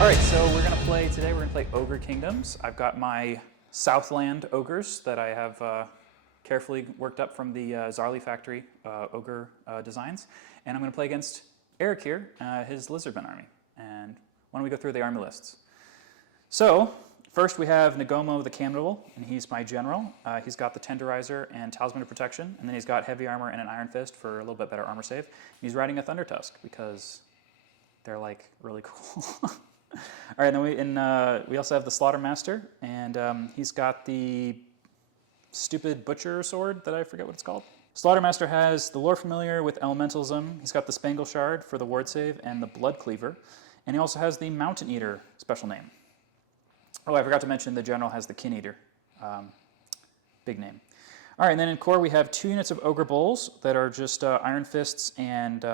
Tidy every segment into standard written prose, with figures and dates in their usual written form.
All right, so we're going to play today. We're going to play Ogre Kingdoms. I've got my Southland Ogres that I have carefully worked up from the Zarly Factory Ogre designs. And I'm going to play against Eric here, his Lizardmen army. And why don't we go through the army lists? So, first we have Nagomo the Cannibal, and he's my general. He's got the Tenderizer and Talisman of Protection, and then he's got Heavy Armor and an Iron Fist for a little bit better armor save. He's riding a Thunder Tusk because they're like really cool. All right, then we also have the Slaughtermaster, and he's got the stupid Butcher Sword that I forget what it's called. Slaughtermaster has the Lore Familiar with Elementalism. He's got the Spangle Shard for the ward save and the Blood Cleaver, and he also has the Mountain Eater special name. Oh, I forgot to mention the general has the Kin Eater, big name. All right, and then in core we have 2 units of Ogre Bulls that are just Iron Fists and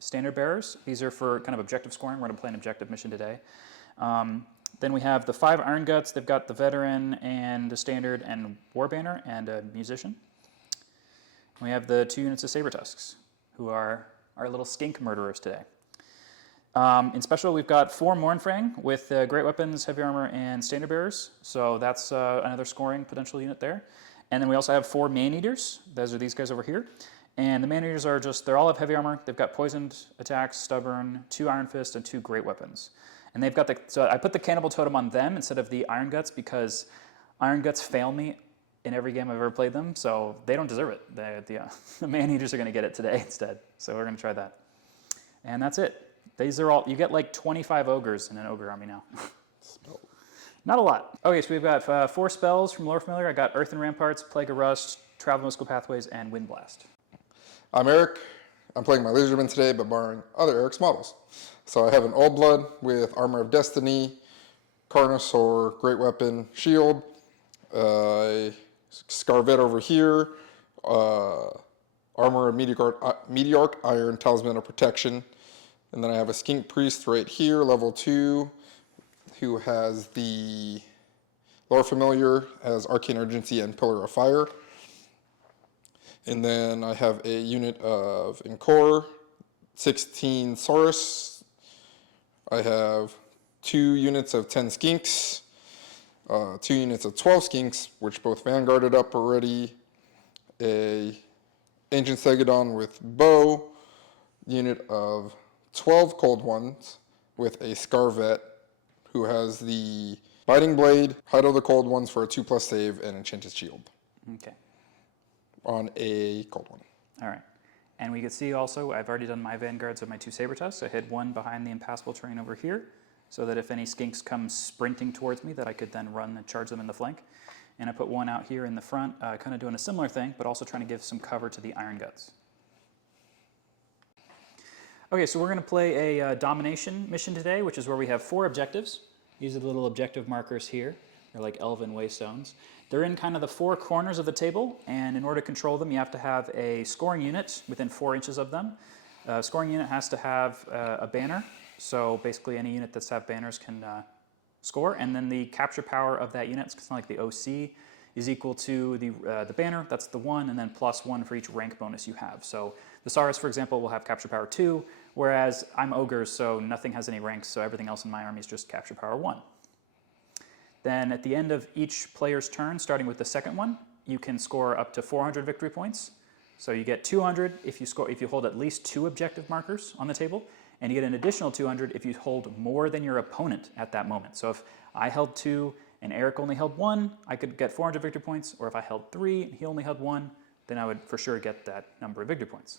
Standard Bearers. These are for kind of objective scoring. We're going to play an objective mission today. Then we have the 5 Iron Guts. They've got the Veteran and a Standard and War Banner and a Musician. We have the 2 units of Saber Tusks, who are our little skink murderers today. In special, we've got 4 Mournfang with Great Weapons, Heavy Armor, and Standard Bearers. So that's another scoring potential unit there. And then we also have 4 Man-Eaters. Those are these guys over here. And the Man-Eaters are just, they all have Heavy Armor. They've got Poisoned Attacks, Stubborn, 2 Iron Fists, and 2 Great Weapons. And they've got so I put the Cannibal Totem on them instead of the Iron Guts because Iron Guts fail me in every game I've ever played them, so they don't deserve it. The Man-Eaters are going to get it today instead. So we're going to try that. And that's it. These are all, you get like 25 Ogres in an Ogre army now. Not a lot. Okay, so we've got 4 spells from Lore Familiar. I got Earthen Ramparts, Plague of Rust, Travel Mystical Pathways, and Wind Blast. I'm Eric. I'm playing my Lizardmen today, but borrowing other Eric's models. So I have an Old Blood with Armor of Destiny, Carnosaur, Great Weapon, Shield, Scarvet over here, Armor of Meteoric Iron, Talisman of Protection, and then I have a Skink Priest right here, level 2, who has the Lore Familiar, has Arcane Urgency and Pillar of Fire. And then I have a unit of Encore, 16 Saurus. I have 2 units of 10 Skinks, 2 units of 12 Skinks, which both Vanguarded up already, a Ancient Stegodon with Bow, unit of 12 Cold Ones with a Scarvet, who has the Biting Blade, Hide of the Cold Ones for a 2+ save, and Enchanted Shield. Okay. On a cold one. All right. And we can see also, I've already done my Vanguards of my 2 Saber Tusks. I hid one behind the impassable terrain over here, so that if any Skinks come sprinting towards me, that I could then run and charge them in the flank. And I put one out here in the front, kind of doing a similar thing, but also trying to give some cover to the Iron Guts. Okay, so we're going to play a domination mission today, which is where we have 4 objectives. These are the little objective markers here. They're like elven waystones. They're in kind of the 4 corners of the table, and in order to control them, you have to have a scoring unit within 4 inches of them. A scoring unit has to have a banner, so basically any unit that's have banners can score, and then the capture power of that unit, it's kind of like the OC, is equal to the banner, that's the 1, and then +1 for each rank bonus you have. So the Saurus, for example, will have capture power 2, whereas I'm Ogres, so nothing has any ranks, so everything else in my army is just capture power 1. Then at the end of each player's turn, starting with the second one, you can score up to 400 victory points. So you get 200 if you hold at least 2 objective markers on the table, and you get an additional 200 if you hold more than your opponent at that moment. So if I held 2 and Eric only held 1, I could get 400 victory points, or if I held 3 and he only held 1, then I would for sure get that number of victory points.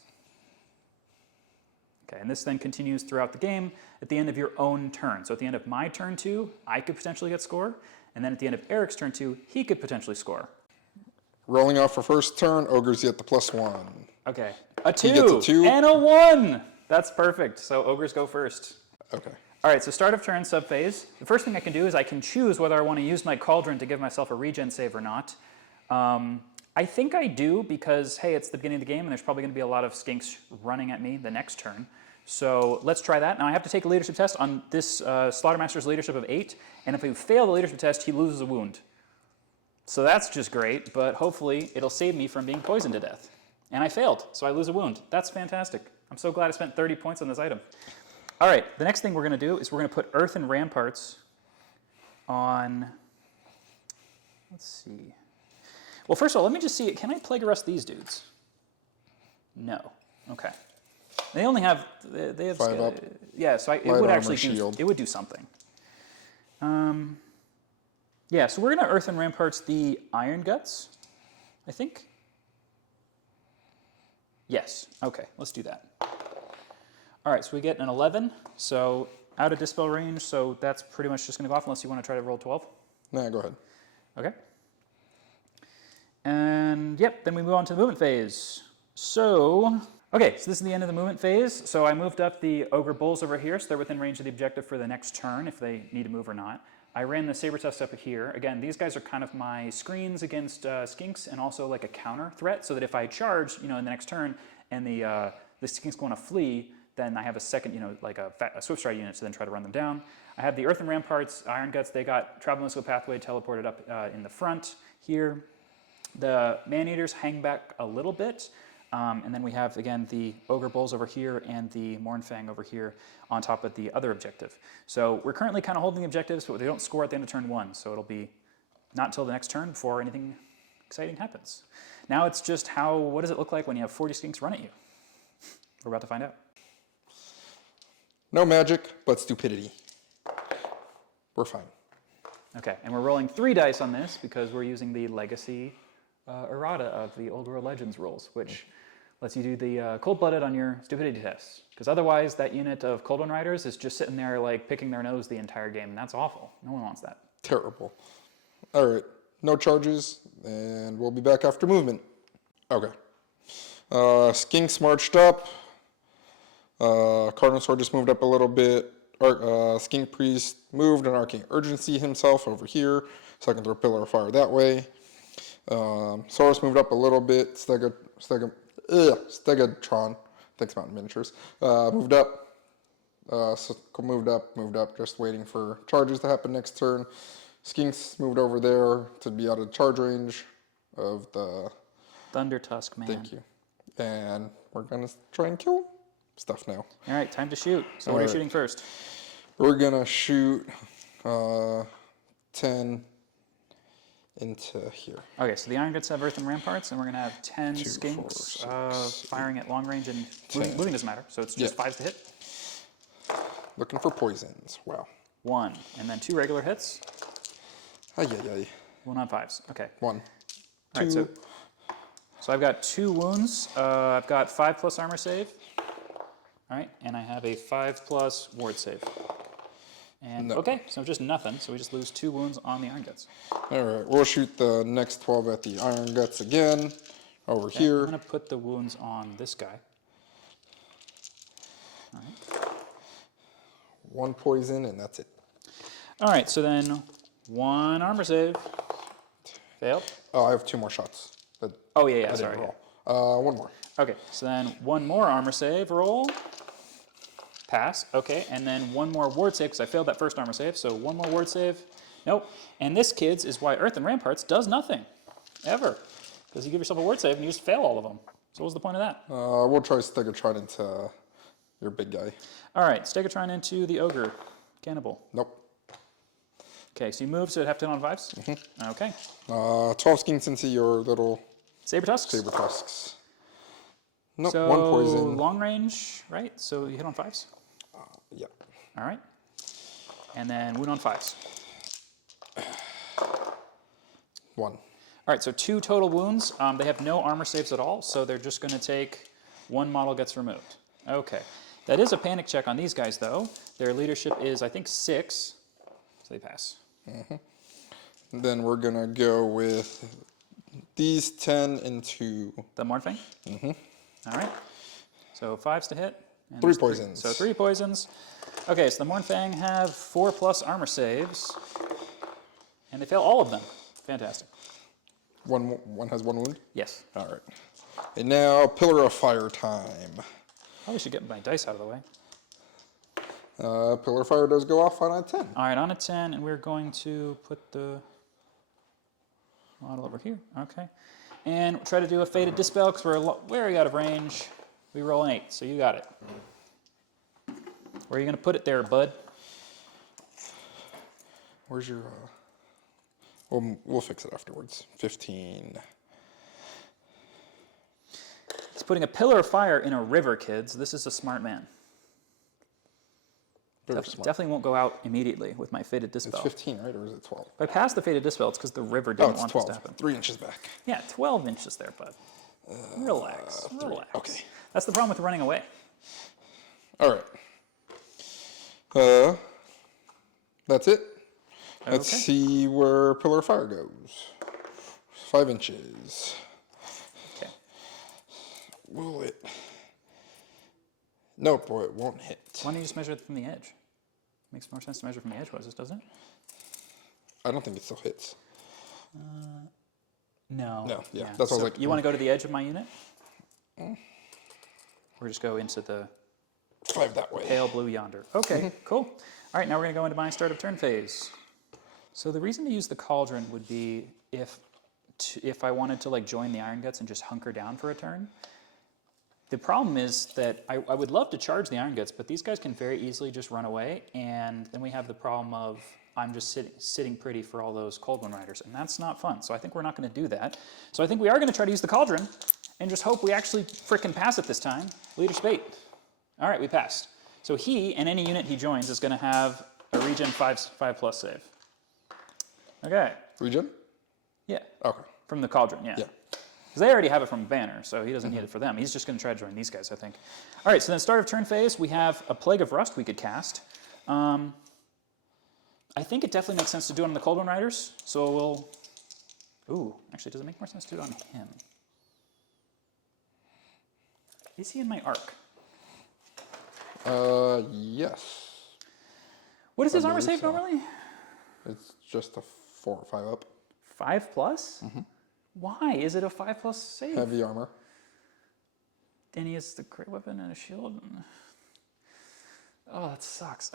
Okay, and this then continues throughout the game at the end of your own turn. So at the end of my turn 2, I could potentially get score, and then at the end of Eric's turn 2, he could potentially score. Rolling off for first turn, Ogres get the +1. Okay, a 2, he gets a 2 and a 1! That's perfect, so Ogres go first. Okay. All right, so start of turn subphase. The first thing I can do is I can choose whether I want to use my Cauldron to give myself a regen save or not. I think I do because, hey, it's the beginning of the game and there's probably going to be a lot of Skinks running at me the next turn. So let's try that. Now I have to take a leadership test on this Slaughtermaster's leadership of 8, and if we fail the leadership test, he loses a wound. So that's just great, but hopefully it'll save me from being poisoned to death. And I failed, so I lose a wound. That's fantastic. I'm so glad I spent 30 points on this item. All right, the next thing we're going to do is we're going to put earthen ramparts on, let's see. Well, first of all, let me just see, can I plague arrest these dudes? No. Okay. They only have, they have 5 up. Yeah, so it Light would armor, actually shield. it would do something. Yeah, so we're going to earthen ramparts the iron guts, I think. Yes. Okay, let's do that. All right, so we get an 11, so out of dispel range, so that's pretty much just going to go off unless you want to try to roll 12. Nah, go ahead. Okay. And yep, then we move on to the movement phase. So, okay, so this is the end of the movement phase. So I moved up the Ogre Bulls over here, so they're within range of the objective for the next turn if they need to move or not. I ran the Saber Tusk up here. Again, these guys are kind of my screens against Skinks and also like a counter threat, so that if I charge, in the next turn and the Skinks want to flee, then I have a second, like a Swift Stride unit to then try to run them down. I have the Earthen Ramparts, Iron Guts, they got Travel Mystical Pathway teleported up in the front here. The Man-Eaters hang back a little bit, and then we have, again, the Ogre Bulls over here and the Mournfang over here on top of the other objective. So we're currently kind of holding the objectives, but they don't score at the end of turn 1, so it'll be not until the next turn before anything exciting happens. Now it's just what does it look like when you have 40 Skinks run at you? We're about to find out. No magic, but stupidity. We're fine. Okay, and we're rolling 3 dice on this because we're using the Legacy errata of the Old World Legends rules, which lets you do the cold-blooded on your stupidity tests. Because otherwise, that unit of Cold One Riders is just sitting there like picking their nose the entire game, and that's awful. No one wants that. Terrible. All right, no charges, and we'll be back after movement. Okay. Skinks marched up. Cardinal Sword just moved up a little bit. Skink Priest moved, and Arcane Urgency himself over here, so I can throw Pillar of Fire that way. Saurus moved up a little bit. Stegatron, thanks Mountain Miniatures, moved up. Moved up, just waiting for charges to happen next turn. Skinks moved over there to be out of charge range of the Thunder Tusk, man. Thank you. And we're going to try and kill stuff now. All right, time to shoot. So what are you shooting first? We're going to shoot 10 into here. Okay, so the Iron Guts have Earthen Ramparts, and we're going to have 10 2, Skinks 4, 6, firing at long range, and 10. moving doesn't matter, so it's just 5s to hit. Looking for poisons. Wow. 1, and then 2 regular hits. Ay, ay, ay. 1 on 5s. Okay. 1. All right, so I've got 2 wounds. I've got 5+ armor save. All right, and I have a 5+ ward save. And okay, so just nothing. So we just lose 2 wounds on the Iron Guts. All right, we'll shoot the next 12 at the Iron Guts again. Over here. I'm going to put the wounds on this guy. All right. 1 poison, and that's it. All right, so then 1 armor save. Failed. Oh, I have 2 more shots. Oh, yeah, sorry. Roll. 1 more. Okay, so then 1 more armor save roll. Pass. Okay, and then 1 more ward save because I failed that first armor save. So 1 more ward save. Nope. And this, kids, is why Earthen Ramparts does nothing. Ever. Because you give yourself a ward save and you just fail all of them. So what was the point of that? We'll try Stegatron into your big guy. All right, Stegatron into the Ogre. Cannibal. Nope. Okay, so you move, so it'd have to hit on 5s? Mm-hmm. Okay. 12 Skinks into your little Saber Tusks? Saber Tusks. Nope, So 1 poison. long range, right? So you hit on 5s? Yeah. All right. And then wound on 5s. 1. All right, so 2 total wounds. They have no armor saves at all, so they're just going to take 1 model gets removed. Okay. That is a panic check on these guys, though. Their leadership is, I think, 6, so they pass. Mm-hmm. Then we're going to go with these 10 into... The Mournfang? Mm-hmm. All right. So 5s to hit. And 3 poisons. So 3 poisons. Okay, so the Mournfang have 4+ armor saves, and they fail all of them. Fantastic. One has 1 wound? Yes. All right. And now, Pillar of Fire time. Probably should get my dice out of the way. Pillar of Fire does go off on a 10. All right, on a 10, and we're going to put the model over here. Okay. And try to do a Fated Dispel because we're very out of range. We roll an 8, so you got it. Where are you going to put it there, bud? Where's your... we'll fix it afterwards. 15. He's putting a pillar of fire in a river, kids. This is a smart man. Definitely won't go out immediately with my Fated Dispel. It's 15, right? Or is it 12? If I passed the Fated Dispel, it's because the river didn't want this to happen. 3 inches back. Yeah, 12 inches there, bud. Relax. Relax. Okay. That's the problem with running away. All right. That's it. Let's Okay. see where Pillar of Fire goes. 5 inches. Okay. Will it? Nope, boy, it won't hit. Why don't you just measure it from the edge? Makes more sense to measure from the edge, doesn't it? I don't think it still hits. No. No, yeah. That's what I was like. You want to go to the edge of my unit? Or just go into the 5 that way. pale blue yonder. Okay, cool. All right, now we're going to go into my start of turn phase. So the reason to use the cauldron would be if I wanted to like join the Iron Guts and just hunker down for a turn. The problem is that I would love to charge the Iron Guts, but these guys can very easily just run away, and then we have the problem of I'm just sitting pretty for all those Cold One Riders, and that's not fun. So I think we're not going to do that. So I think we are going to try to use the Cauldron and just hope we actually frickin' pass it this time. Leader's Fate. All right, we passed. So he, and any unit he joins, is going to have a regen 5+ save. Okay. Regen? Yeah. Okay. From the Cauldron, yeah. Yeah. Because they already have it from Banner, so he doesn't need it for them. He's just going to try to join these guys, I think. All right, so then start of turn phase, we have a Plague of Rust we could cast. I think it definitely makes sense to do it on the Cold One Riders, so we'll... Ooh, actually, does it make more sense to do it on him? Is he in my arc? Yes. What is his armor believe save so. normally? It's just a 4 or 5 up. 5+? Mm-hmm. Why is it a 5+ save? Heavy armor. And he has the great weapon and a shield. Oh, that sucks.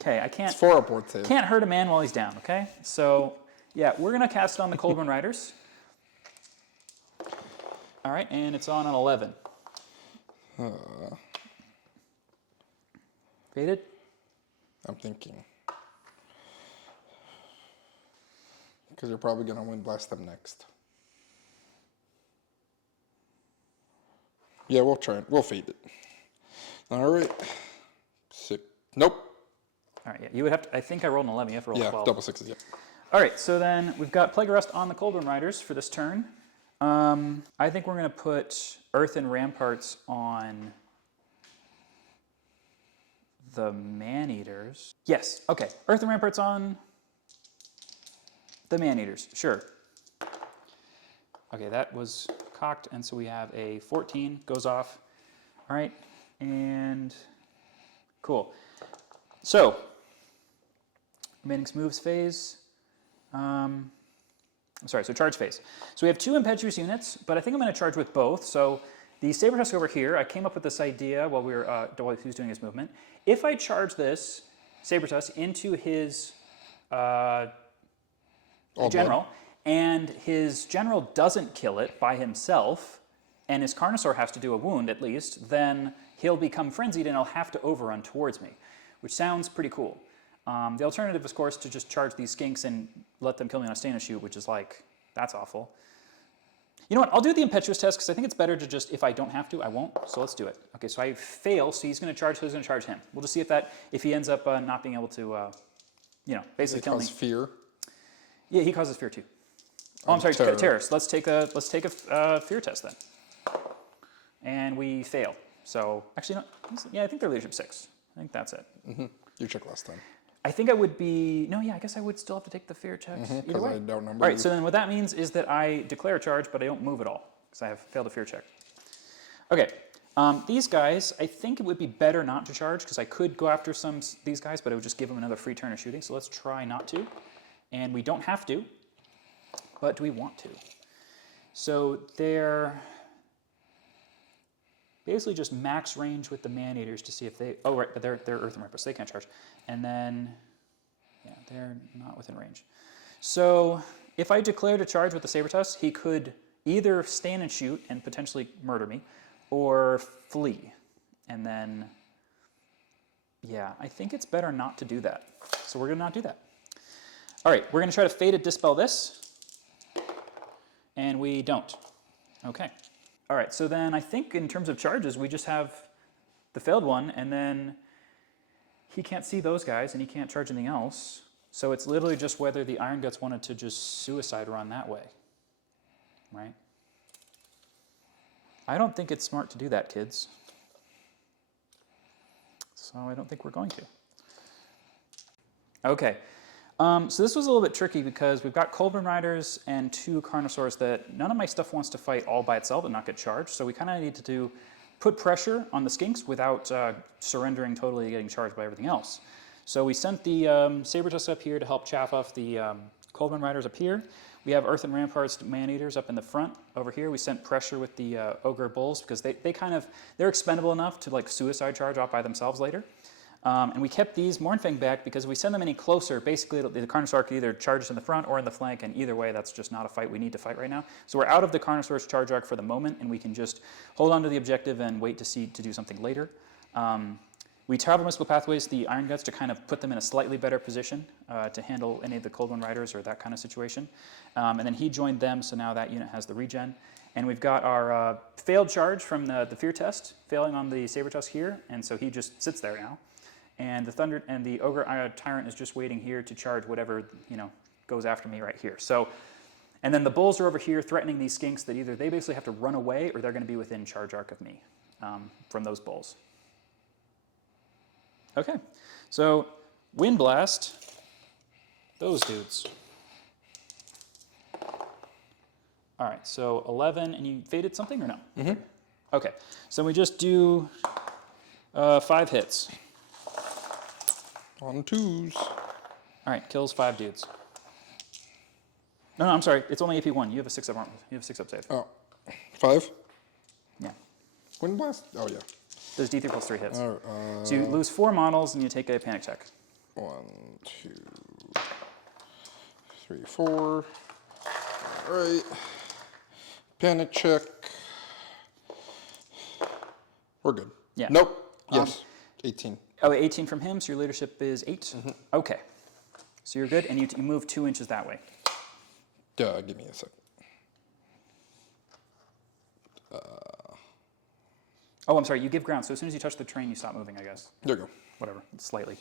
Okay, I can't... It's 4 upward save. Can't hurt a man while he's down, okay? So, yeah, we're going to cast it on the Cold One Riders. All right, and it's on an 11. Faded? I'm thinking. Because you're probably going to Wind Blast them next. Yeah, we'll try it. We'll fade it. All right. 6. Nope. All right, yeah, you would have to... I think I rolled an 11. You have to roll a 12. Double 6s, yeah. All right, so then we've got Plague of Rust on the Cold One Riders for this turn. I think we're going to put Earth and Ramparts on the Man-Eaters. Yes, okay. Earth and Ramparts on the Man-Eaters, sure. Okay, that was cocked, and so we have a 14, goes off. All right, and cool. So, Manning's moves phase. So charge phase. So we have 2 Impetuous units, but I think I'm going to charge with both. So the Saber Tusk over here, I came up with this idea while while he was doing his movement. If I charge this Saber Tusk into his general, and his general doesn't kill it by himself, and his Carnosaur has to do a wound at least, then he'll become frenzied and he'll have to overrun towards me, which sounds pretty cool. The alternative, of course, to just charge these Skinks and let them kill me on a stand and shoot, which is like, that's awful. You know what, I'll do the Impetuous test because I think it's better to just, if I don't have to, I won't, so let's do it. Okay, so I fail, so he's going to charge, so he's going to charge him. We'll just see if he ends up not being able to, basically kill me. Cause fear. Yeah, he causes fear too. Oh, I'm sorry, terror. So let's take a fear test then. And we fail. So, actually, no, yeah, I think they're leadership 6. I think that's it. Mm-hmm. You checked last time. I think I would be... No, yeah, I guess I would still have to take the fear checks. Because I don't remember. All right, so then what that means is that I declare a charge, but I don't move at all, because I have failed a fear check. Okay, these guys, I think it would be better not to charge, because I could go after these guys, but it would just give them another free turn of shooting, so let's try not to. And we don't have to, but do we want to? So they're basically just max range with the Man-Eaters to see if they... Oh, right, but they're Earth and Ramparts, so they can't charge. And then, yeah, they're not within range. So if I declare to charge with the Saber Tusk, he could either stand and shoot and potentially murder me, or flee. And then Yeah, I think it's better not to do that. So we're going to not do that. All right, we're going to try to Fated Dispel this. And we don't. Okay. All right, so then I think in terms of charges, we just have the failed one, and then he can't see those guys, and he can't charge anything else. So it's literally just whether the Iron Guts wanted to just suicide run that way. Right? I don't think it's smart to do that, kids. So I don't think we're going to. Okay. So this was a little bit tricky because we've got Coldburn Riders and 2 Carnosaurs that none of my stuff wants to fight all by itself and not get charged. So we kind of need to put pressure on the Skinks without surrendering totally getting charged by everything else. So we sent the Saber-Tusk up here to help chaff off the Coldburn Riders up here. We have Earthen Ramparts Man-Eaters up in the front over here. We sent pressure with the Ogre Bulls because they're expendable enough to like suicide charge off by themselves later. And we kept these Mournfang back because if we send them any closer, basically the Carnosaur can either charge us in the front or in the flank, and either way, that's just not a fight we need to fight right now. So we're out of the Carnosaur's charge arc for the moment, and we can just hold on to the objective and wait to do something later. We travel mystical pathways, the Iron Guts, to kind of put them in a slightly better position to handle any of the Cold One Riders or that kind of situation. And then he joined them, so now that unit has the regen. And we've got our failed charge from the fear test, failing on the Saber-Tusk here, and so he just sits there now. And the Ogre Tyrant is just waiting here to charge whatever goes after me right here. So, and then the Bulls are over here threatening these Skinks that either they basically have to run away or they're going to be within charge arc of me from those Bulls. Okay, so Wind Blast, those dudes. All right, so 11, and you faded something or no? Mm-hmm. Okay, so we just do 5 hits. On 2s. All right, kills 5 dudes. No, I'm sorry, it's only AP 1. You have a 6-up armor. You have a 6-up save. Oh, 5? Yeah. Wind Blast? Oh, yeah. There's D3 plus 3 hits. All So you lose 4 models and you take a panic check. 1, 2, 3, 4. All right. Panic check. We're good. Yeah. Nope. Yes. 18. Oh, 18 from him, so your leadership is 8? Mm-hmm. Okay. So you're good, and you move 2 inches that way. Give me a sec. Oh, I'm sorry, you give ground, so as soon as you touch the terrain, you stop moving, I guess. There you go. Whatever, slightly.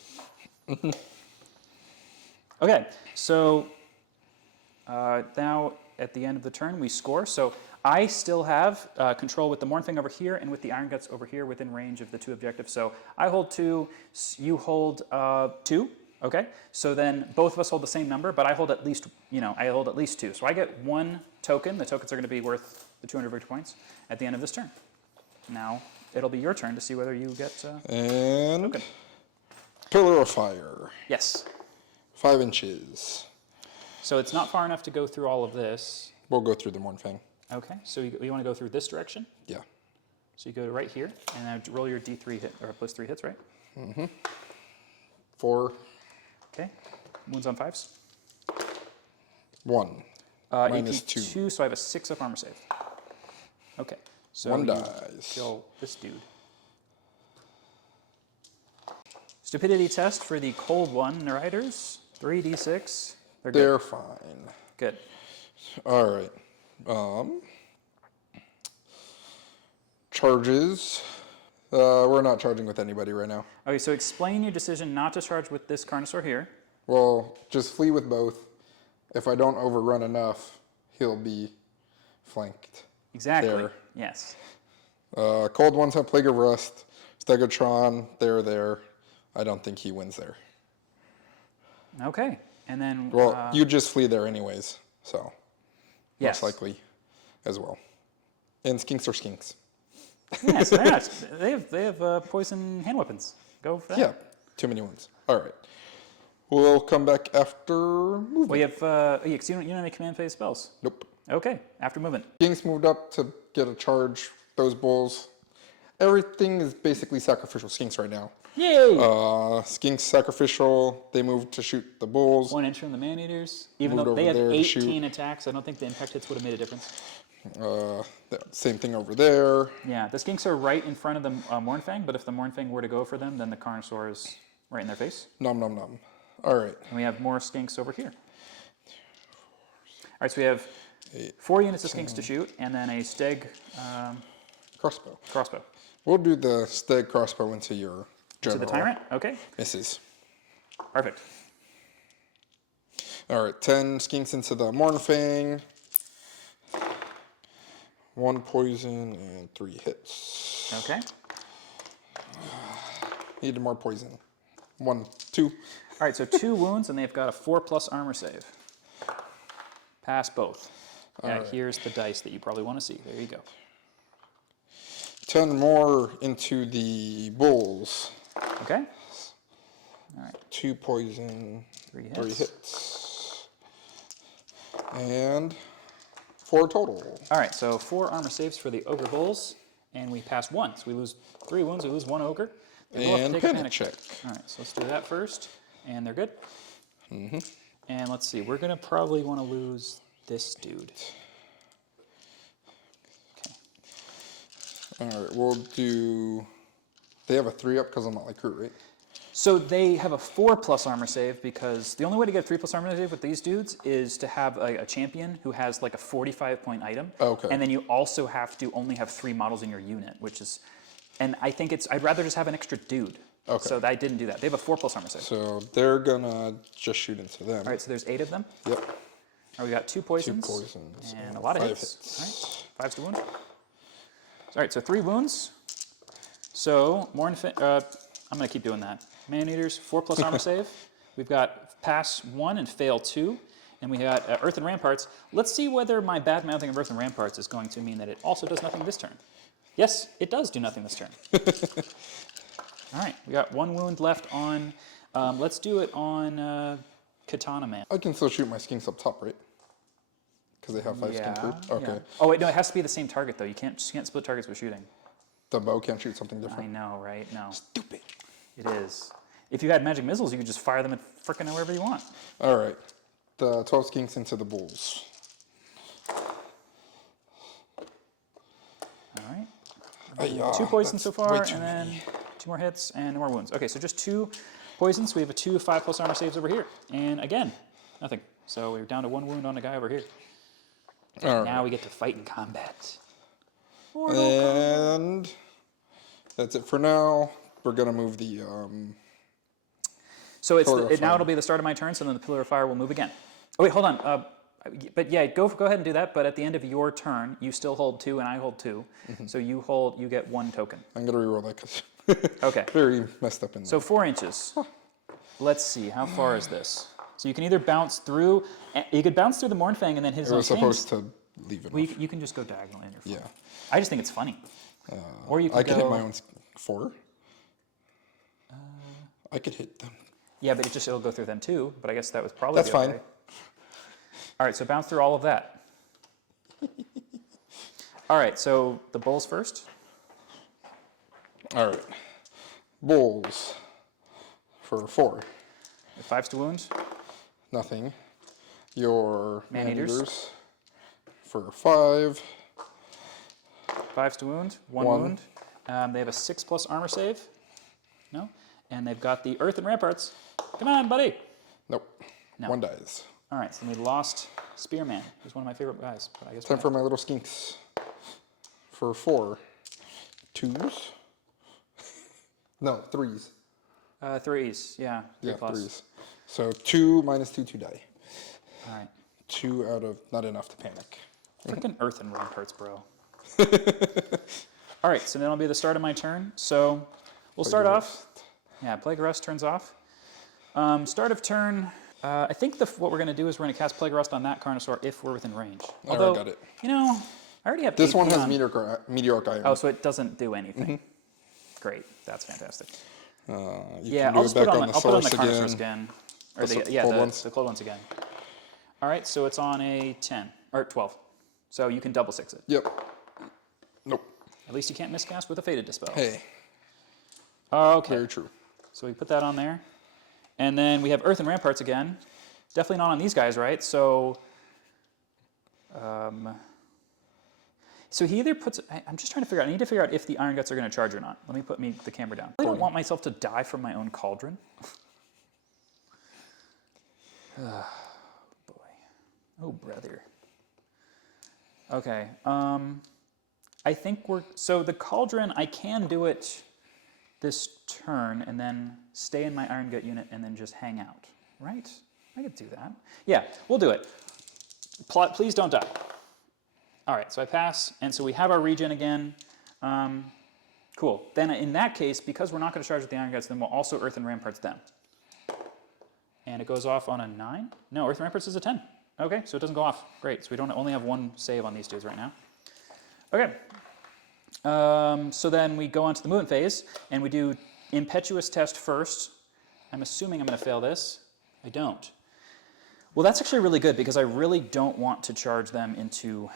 Okay, so now at the end of the turn, we score. So I still have control with the Mournfang over here and with the Iron Guts over here within range of the 2 objectives. So I hold 2, you hold 2. Okay, so then both of us hold the same number, but I hold at least, I hold at least 2. So I get 1 token. The tokens are going to be worth the 200 victory points at the end of this turn. Now it'll be your turn to see whether you get and token. Pillar of Fire. Yes. 5 inches. So it's not far enough to go through all of this. We'll go through the Mournfang. Okay, so you want to go through this direction? Yeah. So you go to right here, and now roll your D3 hit, or plus 3 hits, right? Mm-hmm. 4. Okay, wounds on 5s. 1. Minus AP 2. 2, so I have a 6-up armor save. Okay, so 1 you dies. kill this dude. Stupidity test for the Cold One Riders. 3d6. They're fine. Good. All right. Charges. We're not charging with anybody right now. Okay, so explain your decision not to charge with this Carnosaur here. Well, just flee with both. If I don't overrun enough, he'll be flanked. Exactly. There. Yes. Cold Ones have Plague of Rust. Stegotron, they're there. I don't think he wins there. Okay, and then... Well, you just flee there anyways, so yes. most likely as well. And Skinks are Skinks. Yes, they have poison hand weapons. Go for that. Yeah, too many ones. All right. We'll come back after movement. Well, you have, because you don't have any command phase spells. Nope. Okay, after movement. Skinks moved up to get a charge. Those bulls. Everything is basically sacrificial Skinks right now. Yay! Skinks sacrificial. They moved to shoot the bulls. 1 inch from the Man-Eaters. Even Moved though they have over there to 18 shoot. attacks, I don't think the impact hits would have made a difference. Same thing over there. Yeah, the Skinks are right in front of the Mournfang, but if the Mournfang were to go for them, then the Carnosaur is right in their face. Nom nom nom. All right. And we have more Skinks over here. All right, so we have 4 units of Skinks to shoot, and then a Steg crossbow. We'll do the Steg crossbow into your general. To the Tyrant? Okay. Misses. Perfect. All right, 10 Skinks into the Mournfang. 1 poison and 3 hits. Okay. Needed more poison. 1, 2. All right, so 2 wounds, and they've got a 4+ armor save. Pass both. Yeah, right. Here's the dice that you probably want to see. There you go. 10 more into the bulls. Okay. All right. 2 poison, 3 3 hits. hits. And 4 total. All right, so 4 armor saves for the Ogre Bulls, and we pass 1. So we lose 3 wounds, we lose 1 Ogre. They both And take a panic check. All right, so let's do that first, and they're good. And let's see, we're going to probably want to lose this dude. Okay. All right, we'll do... They have a 3-up because I'm not like Kurt, right? So they have a 4+ armor save because the only way to get a 3+ armor save with these dudes is to have a champion who has like a 45-point item. Okay. And then you also have to only have 3 models in your unit, which is... And I think I'd rather just have an extra dude. Okay. So I didn't do that. They have a 4+ armor save. So they're gonna just shoot into them. All right, so there's 8 of them. Yep. All right, we got 2 poisons. 2 poisons. And a lot of 5 hits. All right, 5's to wound. All right, so 3 wounds. So, I'm going to keep doing that. Man-eaters, 4+ armor save. We've got pass 1 and fail 2. And we got Earth and Ramparts. Let's see whether my bad mouthing of Earth and Ramparts is going to mean that it also does nothing this turn. Yes, it does do nothing this turn. All right, we got 1 wound left on... let's do it on Katana Man. I can still shoot my Skinks up top, right? Because they have 5 skink group? Okay. Yeah. Oh, wait, no, it has to be the same target, though. You can't split targets with shooting. The bow can't shoot something I different. know, right? No. Stupid. It is. If you had magic missiles, you could just fire them at frickin' wherever you want. All right. The 12 Skinks into the bulls. All right. Ay-ya, 2 poisons so that's way far, too and then many. 2 more hits and no more wounds. Okay, so just 2 poisons. We have a 2 5+ armor saves over here. And again, nothing. So we're down to 1 wound on a guy over here. All right. Now we get to fight in combat. And that's it for now. We're going to move the... So it's Pillar of now Fire. it'll be the start of my turn, so then the Pillar of Fire will move again. Oh, wait, hold on. But yeah, go ahead and do that. But at the end of your turn, you still hold 2, and I hold 2. So you get 1 token. I'm going to reroll that because Okay. very messed up in there. So 4 inches. Let's see, how far is this? So you can either bounce through. You could bounce through the Mournfang and then hit his It own was supposed to leave it Well, off. you can just go diagonal and you're fine. Yeah. I just think it's funny. Or you can I could go. hit my own 4. I could hit them. Yeah, but it'll go through them too. But I guess that was probably That's fine. okay. All right, so bounce through all of that. All right, so the bulls first. All right. Bulls for 4. 5's to wound. Nothing. Your Man-eaters. man-eaters for 5. 5's to wound. 1 1. wound. They have a 6+ armor save. No? And they've got the Earth and Ramparts. Come on, buddy. Nope. No. 1 dies. All right, so we lost Spearman, who's one of my favorite guys. But I guess Time for my little Skinks for 4. 2s. No, 3s. 3s, yeah. 3 Yeah, plus. 3s. So 2 minus 2 die. All right. 2 out of not enough to panic. Freaking Earth and Ramparts, bro. All right, so then it'll be the start of my turn. So we'll start off. Yeah, Plague Rust turns off. Start of turn. I think what we're going to do is we're going to cast Plague Rust on that Carnosaur if we're within range. Although, got it. You know, I already have This one AP has on- meteoric iron. Oh, so it doesn't do anything. Great, that's fantastic. You Yeah, can I'll do just it back put on on the, the I'll put on the Saurus Carnosaurs again. again. Or The the cold ones? the cold ones again. All right, so it's on a 10 or 12. So you can double 6 it. Yep. Nope. At least you can't miscast with a Fated Dispel. Hey, Okay. very true. So we put that on there. And then we have Earth and Ramparts again. Definitely not on these guys, right? So So he either puts. I'm just trying to figure out. I need to figure out if the Iron Guts are going to charge or not. Let me put the camera down. I don't want myself to die from my own cauldron. Oh, boy. Oh, brother. Okay. I think so the cauldron, I can do it this turn and then stay in my Iron Gut unit and then just hang out, right? I could do that. Yeah, we'll do it. Please don't die. All right, so I pass, and so we have our regen again. Cool. Then in that case, because we're not going to charge with the Iron Guts, then we'll also Earth and Ramparts them. And it goes off on a 9? No, Earth and Ramparts is a 10. Okay, so it doesn't go off. Great, so we don't only have one save on these dudes right now. Okay. So then we go on to the movement phase, and we do Impetuous Test first. I'm assuming I'm going to fail this. I don't. Well, that's actually really good, because I really don't want to charge them into...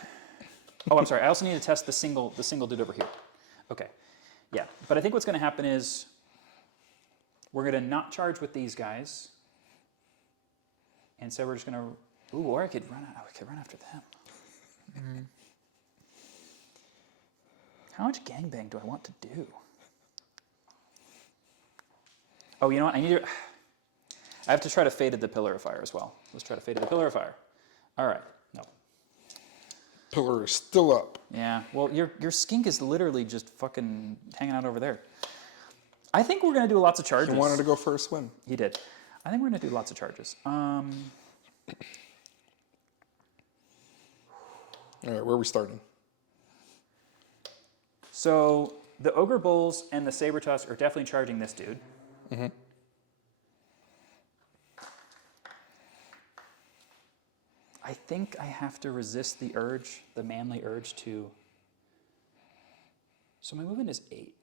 Oh, I'm sorry. I also need to test the single dude over here. Okay. Yeah, but I think what's going to happen is we're going to not charge with these guys, and so we're just going to... Ooh, or I could run after them. Mm. How much gangbang do I want to do? Oh, you know what? I have to try to Faded the Pillar of Fire as well. Let's try to Faded the Pillar of Fire. All right. No. Pillar is still up. Yeah. Well, your skink is literally just fucking hanging out over there. I think we're going to do lots of charges. He wanted to go for a swim. He did. I think we're going to do lots of charges. All right, where are we starting? So the Ogre Bulls and the Saber Tusk are definitely charging this dude. Mm-hmm. I think I have to resist the urge, the manly urge to... So my movement is 8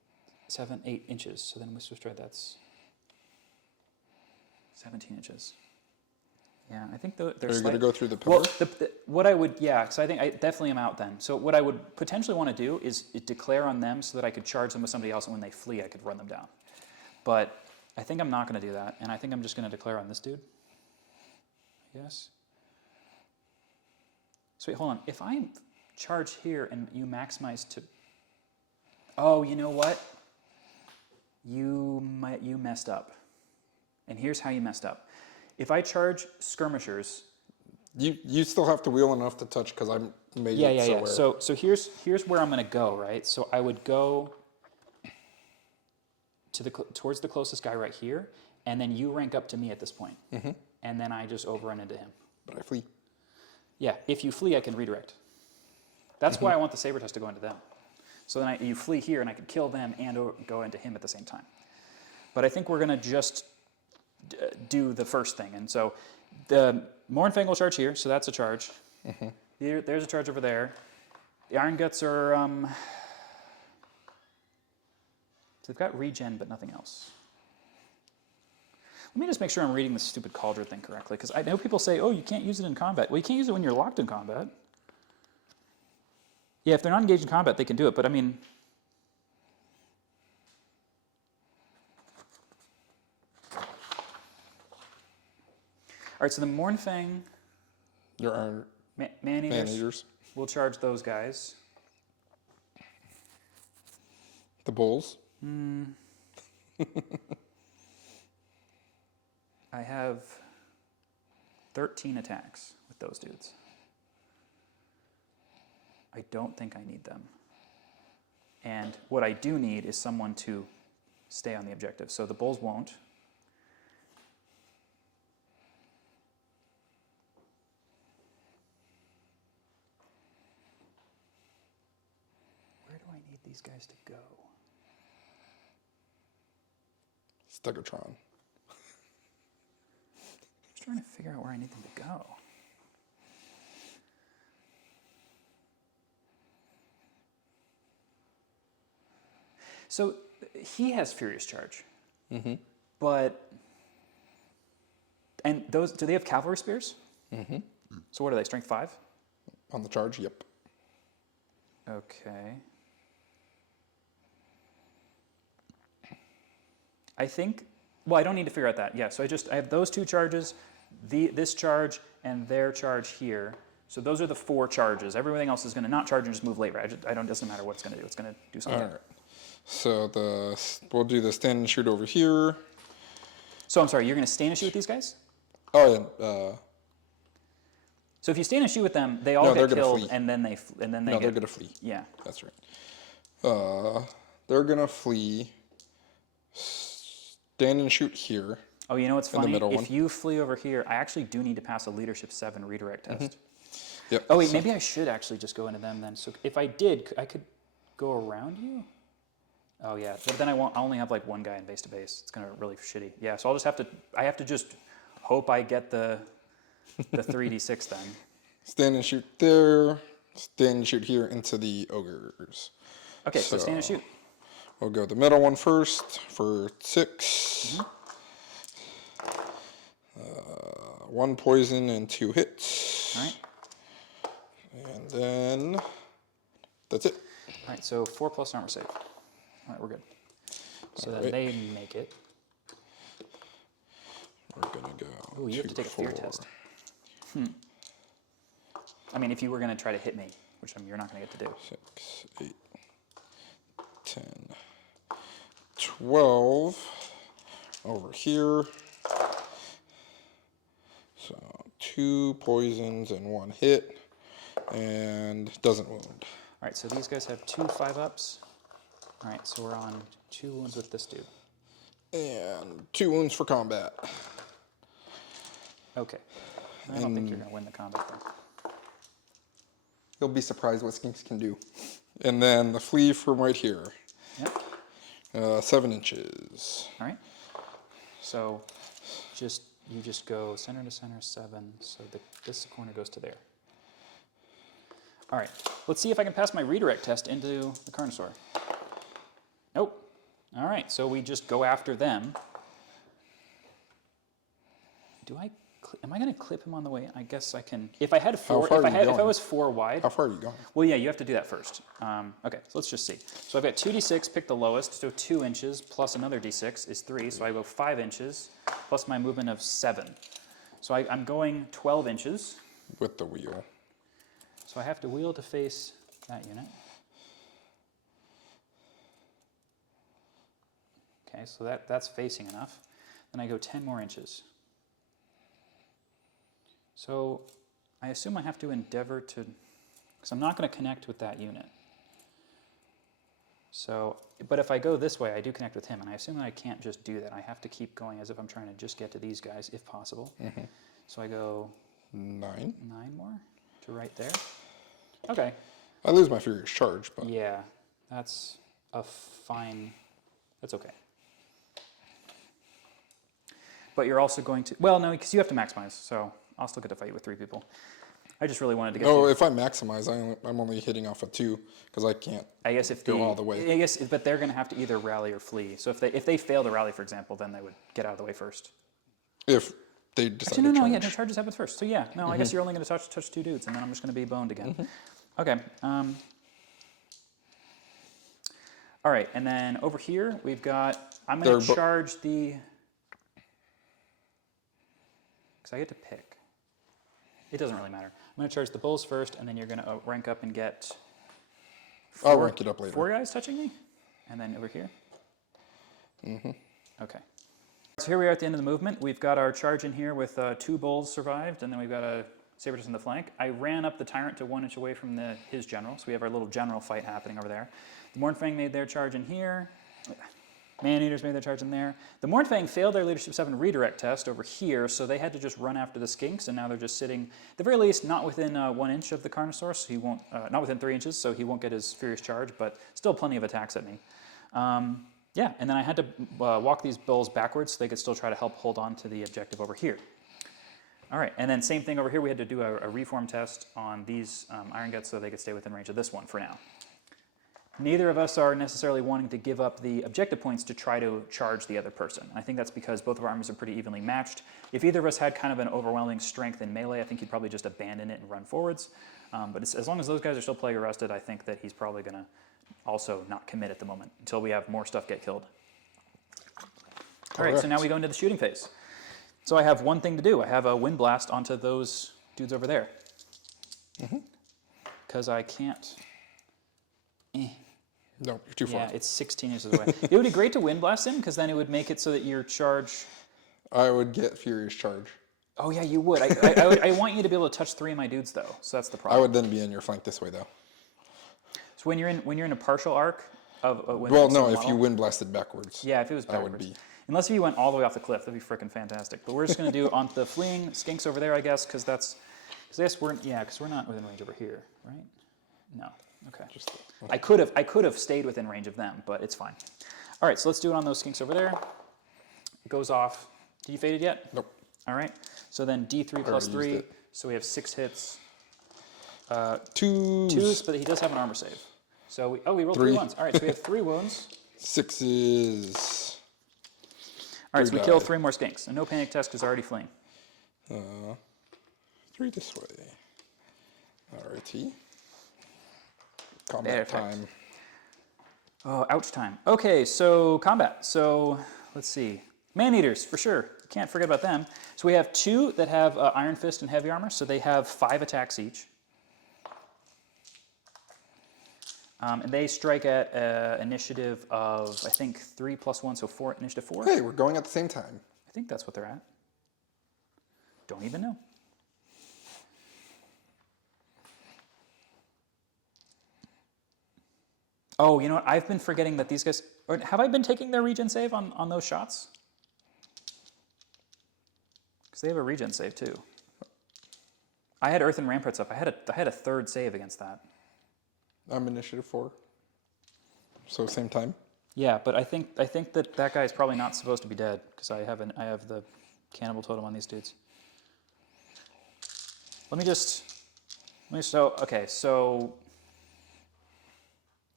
inches. So then we switch right, that's 17 inches. Yeah, I think they're Are you going to go through the pillar? Well, what I would, yeah, so I think I definitely am out then. So what I would potentially want to do is declare on them so that I could charge them with somebody else, and when they flee, I could run them down. But I think I'm not going to do that, and I think I'm just going to declare on this dude. Yes. So wait, hold on. If I charge here and you maximize to... Oh, you know what? You messed up. And here's how you messed up. If I charge skirmishers... You still have to wheel enough to touch because I made it so where... So here's where I'm going to go, right? So I would go towards the closest guy right here, and then you rank up to me at this point. Mm-hmm. And then I just overrun into him. But I flee. Yeah, if you flee, I can redirect. That's why I want the Saber Tusk to go into them. So then you flee here, and I could kill them and go into him at the same time. But I think we're going to just do the first thing. And so the Mournfang will charge here, so that's a charge. Mm-hmm. There's a charge over there. The Iron Guts are... So they've got regen, but nothing else. Let me just make sure I'm reading this stupid cauldron thing correctly, because I know people say, oh, you can't use it in combat. Well, you can't use it when you're locked in combat. Yeah, if they're not engaged in combat, they can do it, but I mean... All right, so the Mournfang... Your Iron... Man-eaters. We'll charge those guys. The Bulls? I have 13 attacks with those dudes. I don't think I need them. And what I do need is someone to stay on the objective. So the Bulls won't. Where do I need these guys to go? Stegatron. Just trying to figure out where I need them to go. So he has Furious Charge. Mm-hmm. But... And those... Do they have Cavalry Spears? Mm-hmm. So what are they, Strength 5? On the charge, yep. Okay. I think... Well, I don't need to figure out that. Yeah, so I have those two charges, this charge, and their charge here. So those are the 4 charges. Everything else is going to not charge and just move later. It doesn't matter what it's going to do. It's going to do something. All right. So we'll do the stand and shoot over here. So I'm sorry, you're going to stand and shoot with these guys? Oh, yeah. So if you stand and shoot with them, they all get killed, flee. and then they they're gonna flee. Yeah. That's right. They're gonna flee. Stand and shoot here. Oh, you know what's funny? middle If one. you flee over here, I actually do need to pass a Leadership 7 redirect test. Yep. Oh wait, maybe I should actually just go into them then. So if I did, I could go around you. Oh yeah, but then I only have like 1 guy in base to base. It's gonna really shitty. Yeah, so I'll just have to. I have to just hope I get the 3d6 then. Stand and shoot there. Stand and shoot here into the ogres. Okay, so stand and shoot. We'll go the middle one first for 6. 1 poison and 2 hits. All right. And then that's it. All right, so 4 plus armor save. All right, we're good. So then right. they make it. We're gonna go. Ooh, you have to take a fear test. I mean, if you were going to try to hit me, which you're not going to get to do. 6, 8, 10, 12 over here. So 2 poisons and 1 hit, and doesn't wound. All right, so these guys have 2 5-ups. All right, so we're on 2 wounds with this dude. And 2 wounds for combat. Okay. I don't think you're going to win the combat though. You'll be surprised what Skinks can do. And then the flee from right here. Yep. 7 inches. All right. So you just go center to center 7. So this corner goes to there. All right. Let's see if I can pass my redirect test into the Carnosaur. Nope. All right. So we just go after them. Am I going to clip him on the way in? I guess I can. If I had 4, if I was 4 wide. How far are you going? Well, yeah, you have to do that first. Okay, so let's just see. So I've got 2d6, pick the lowest, so 2 inches plus another d6 is 3, so I go 5 inches plus my movement of 7. So I'm going 12 inches. With the wheel. So I have to wheel to face that unit. Okay, so that's facing enough. Then I go 10 more inches. So I assume I have to endeavor to, because I'm not going to connect with that unit. So, but if I go this way, I do connect with him, and I assume that I can't just do that. I have to keep going as if I'm trying to just get to these guys, if possible. So I go 9 more to right there. Okay. I lose my furious charge, but Yeah, that's a fine, that's okay. But you're also going to, well, no, because you have to maximize, so I'll still get to fight with 3 people. I just really wanted to get no. to, If I maximize, I'm only hitting off a 2 because I can't. I guess if go all the way. I guess, but they're going to have to either rally or flee. So if they fail to rally, for example, then they would get out of the way first. If they decide Actually, to no, charge. yeah, no, charges happens first. So yeah, no, I guess you're only going to touch 2 dudes, and then I'm just going to be boned again. Okay. All right, and then over here we've got. I'm going to charge the. Because I get to pick. It doesn't really matter. I'm going to charge the bulls first, and then you're going to rank up and get. I'll rank it up later. 4 guys touching me, and then over here. Okay. So here we are at the end of the movement. We've got our charge in here with 2 bulls survived, and then we've got a Sabertooth in the flank. I ran up the Tyrant to 1 inch away from his general, so we have our little general fight happening over there. The Mournfang made their charge in here. Man-Eaters made their charge in there. The Mournfang failed their Leadership 7 redirect test over here, so they had to just run after the Skinks, and now they're just sitting, at the very least, not within 1 inch of the Carnosaur, so he won't, not within 3 inches, so he won't get his Furious Charge, but still plenty of attacks at me. Yeah, and then I had to walk these bulls backwards so they could still try to help hold on to the objective over here. All right, and then same thing over here. We had to do a reform test on these Iron Guts so they could stay within range of this one for now. Neither of us are necessarily wanting to give up the objective points to try to charge the other person. I think that's because both of our armies are pretty evenly matched. If either of us had kind of an overwhelming strength in melee, I think he'd probably just abandon it and run forwards. But as long as those guys are still plague arrested, I think that he's probably going to also not commit at the moment until we have more stuff get killed. All right, so now we go into the shooting phase. So I have one thing to do. I have a wind blast onto those dudes over there. because I can't. No, you're too far. Yeah, it's 16 inches away. It would be great to wind blast him, because then it would make it so that your charge. I would get Furious Charge. Oh yeah, you would. I want you to be able to touch 3 of my dudes though, so that's the problem. I would then be in your flank this way though. So when you're in a partial arc of a wind Well, no, blast if you model- wind blasted backwards. Yeah, if it was I backwards. would be. Unless if you went all the way off the cliff, that'd be freaking fantastic. But we're just gonna do on the fleeing skinks over there, I guess, because I guess we're not within range over here, right? No. Okay. I could have stayed within range of them, but it's fine. All right, so let's do it on those skinks over there. It goes off. Did you fade it yet? Nope. All right. So then D3 plus already 3. used it. So we have 6 hits. Twos. But he does have an armor save. So we rolled 3 3. ones. All right, so we have 3 wounds. 6s. All right, so we 3 kill die. 3 more skinks. A no panic test because already fleeing. 3 this way. Alrighty. Combat Perfect. time. Oh, ouch time. Okay, so combat. So let's see. Man-eaters, for sure. Can't forget about them. So we have 2 that have Iron Fist and Heavy Armor, so they have 5 attacks each. And they strike at initiative of, I think, 3 plus 1, so 4, initiative 4. Hey, we're going at the same time. I think that's what they're at. Don't even know. Oh, you know what? I've been forgetting that these guys... Or have I been taking their regen save on those shots? Because they have a regen save, too. I had Earthen Ramparts up. I had a 3rd save against that. I'm initiative 4. So same time. Yeah, but I think that guy is probably not supposed to be dead, because I have the cannibal totem on these dudes. So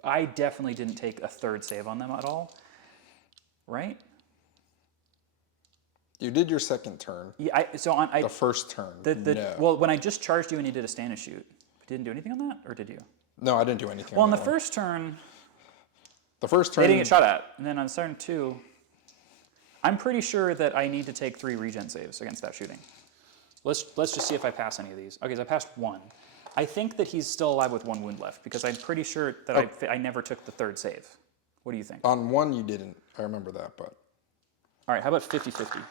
I definitely didn't take a 3rd save on them at all, right? You did your second turn. Yeah, The first turn. No. Well, when I just charged you and you did a stand and shoot, you didn't do anything on that, or did you? No, I didn't do anything. Well, on on the that one. first turn, The first turn. they didn't get shot at, and then on turn 2, I'm pretty sure that I need to take 3 regen saves against that shooting. Let's just see if I pass any of these. Okay, so I passed 1. I think that he's still alive with 1 wound left, because I'm pretty sure that I never took the 3rd save. What do you think? On 1, you didn't. I remember that, but. All right, how about 50-50?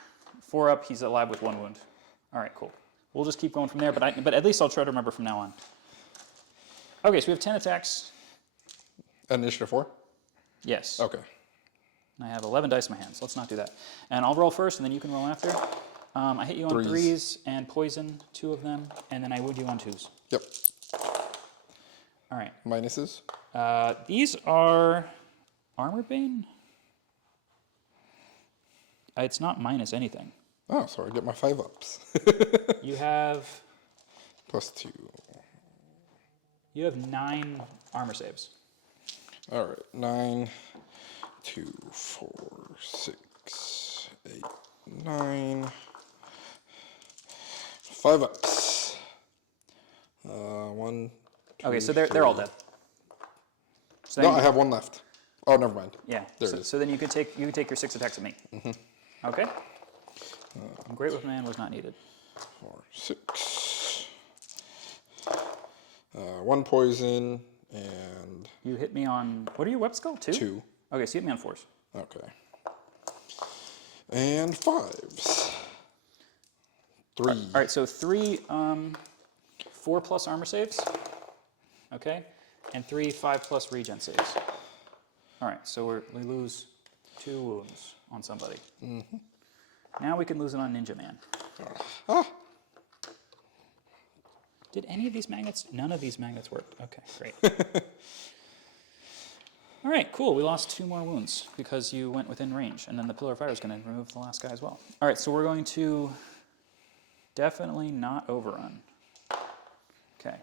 4 up, he's alive with 1 wound. All right, cool. We'll just keep going from there, but at least I'll try to remember from now on. Okay, so we have 10 attacks. Initiative 4? Yes. Okay. And I have 11 dice in my hands. Let's not do that. And I'll roll first, and then you can roll after. I hit you on 3s and poison 2 of them, and then I wound you on 2s. Yep. All right. Minuses? These are Armor Bane? It's not minus anything. Oh, so I get my 5 ups. You have Plus 2. 9 armor saves. All right. 9, 2, 4, 6, 8, 9. 5 ups. 1, 2, Okay, so they're all dead. So No, then I have 1 left. Oh, never mind. Yeah. There it is. So then you can take your 6 attacks at me. Mm-hmm. Okay. Great Whip Man was not needed. 4, 6. 1 poison and You hit me on, what are your web skull? 2? 2. Okay, so you hit me on 4s. Okay. And 5s. 3. All right, so 3 4 plus armor saves. Okay. And 3 5 plus regen saves. All right, so we lose 2 wounds on somebody. Mm-hmm. Now we can lose it on Ninja Man. Ah. Did any of these magnets? None of these magnets worked. Okay, great. All right, cool. We lost 2 more wounds because you went within range, and then the Pillar of Fire is going to remove the last guy as well. All right, so we're going to definitely not overrun. Okay,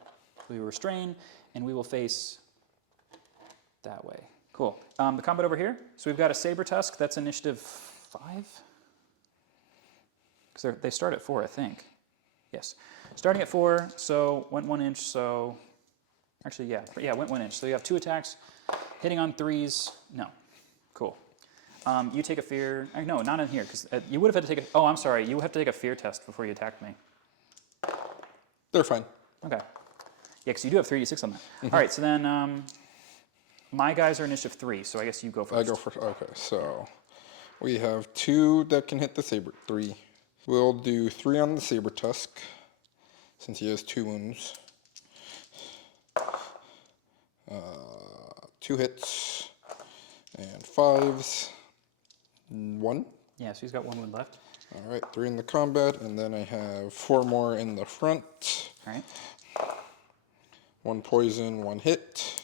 we restrain, and we will face that way. Cool. The combat over here. So we've got a Saber Tusk. That's initiative 5. Because they start at 4, I think. Yes. Starting at 4, so went 1 inch, so... Actually, yeah, went 1 inch. So you have 2 attacks. Hitting on 3s. No. Cool. You take a fear... No, not in here, because you would have had to take a... Oh, I'm sorry. You have to take a fear test before you attacked me. They're fine. Okay. Yeah, because you do have 3d6 on that. All right, so then my guys are initiative 3, so I guess you go first. I go first. Okay, so we have 2 that can hit the saber. 3. We'll do 3 on the saber tusk, since he has 2 wounds. 2 hits and 5s. 1. Yeah, so he's got 1 wound left. All right, 3 in the combat, and then I have 4 more in the front. All right. 1 poison, 1 hit,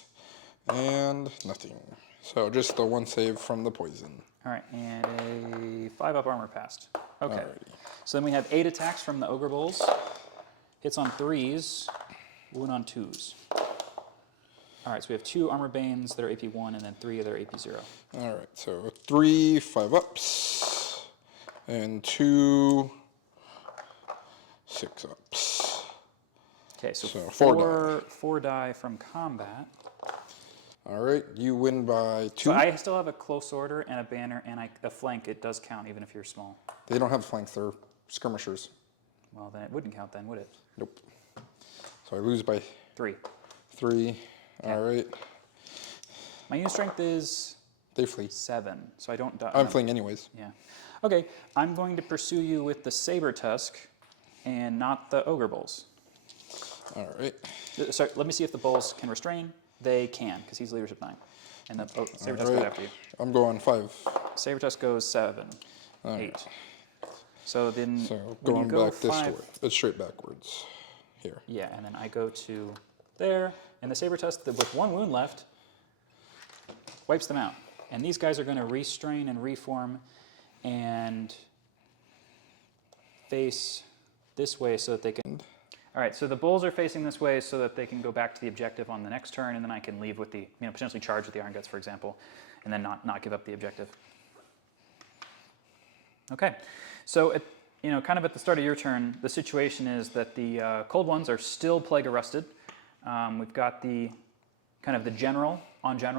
and nothing. So just the 1 save from the poison. All right, and a 5 up armor passed. Okay. Alrighty. So then we have 8 attacks from the Ogre Bulls. Hits on 3s, wound on 2s. All right, so we have 2 armor banes that are AP 1 and then 3 that are AP 0. All right, so 3 5-ups and 2 6-ups. Okay, so, So 4 die from combat. All right, you win by 2. So I still have a close order and a banner and a flank. It does count even if you're small. They don't have flanks, they're skirmishers. Well, then it wouldn't count then, would it? Nope. So I lose by 3. 3. Okay. All right. My unit strength is They flee. 7, so I don't die. I'm fleeing anyways. Yeah. Okay, I'm going to pursue you with the saber tusk and not the Ogre Bulls. All right. Sorry, let me see if the Bulls can restrain. They can, because he's leadership 9. And the saber tusk All goes right. after you. I'm going 5. Saber tusk goes 7, 8. So then So when you going go back this 5, way. It's straight backwards. Here. yeah, and then I go to there, and the saber tusk with 1 wound left wipes them out. And these guys are going to restrain and reform and face this way so that they can. All right, so the Bulls are facing this way so that they can go back to the objective on the next turn, and then I can leave with the, potentially charge with the Iron Guts, for example, and then not give up the objective. Okay, so kind of at the start of your turn, the situation is that the Cold Ones are still plague arrested. We've got the kind of the general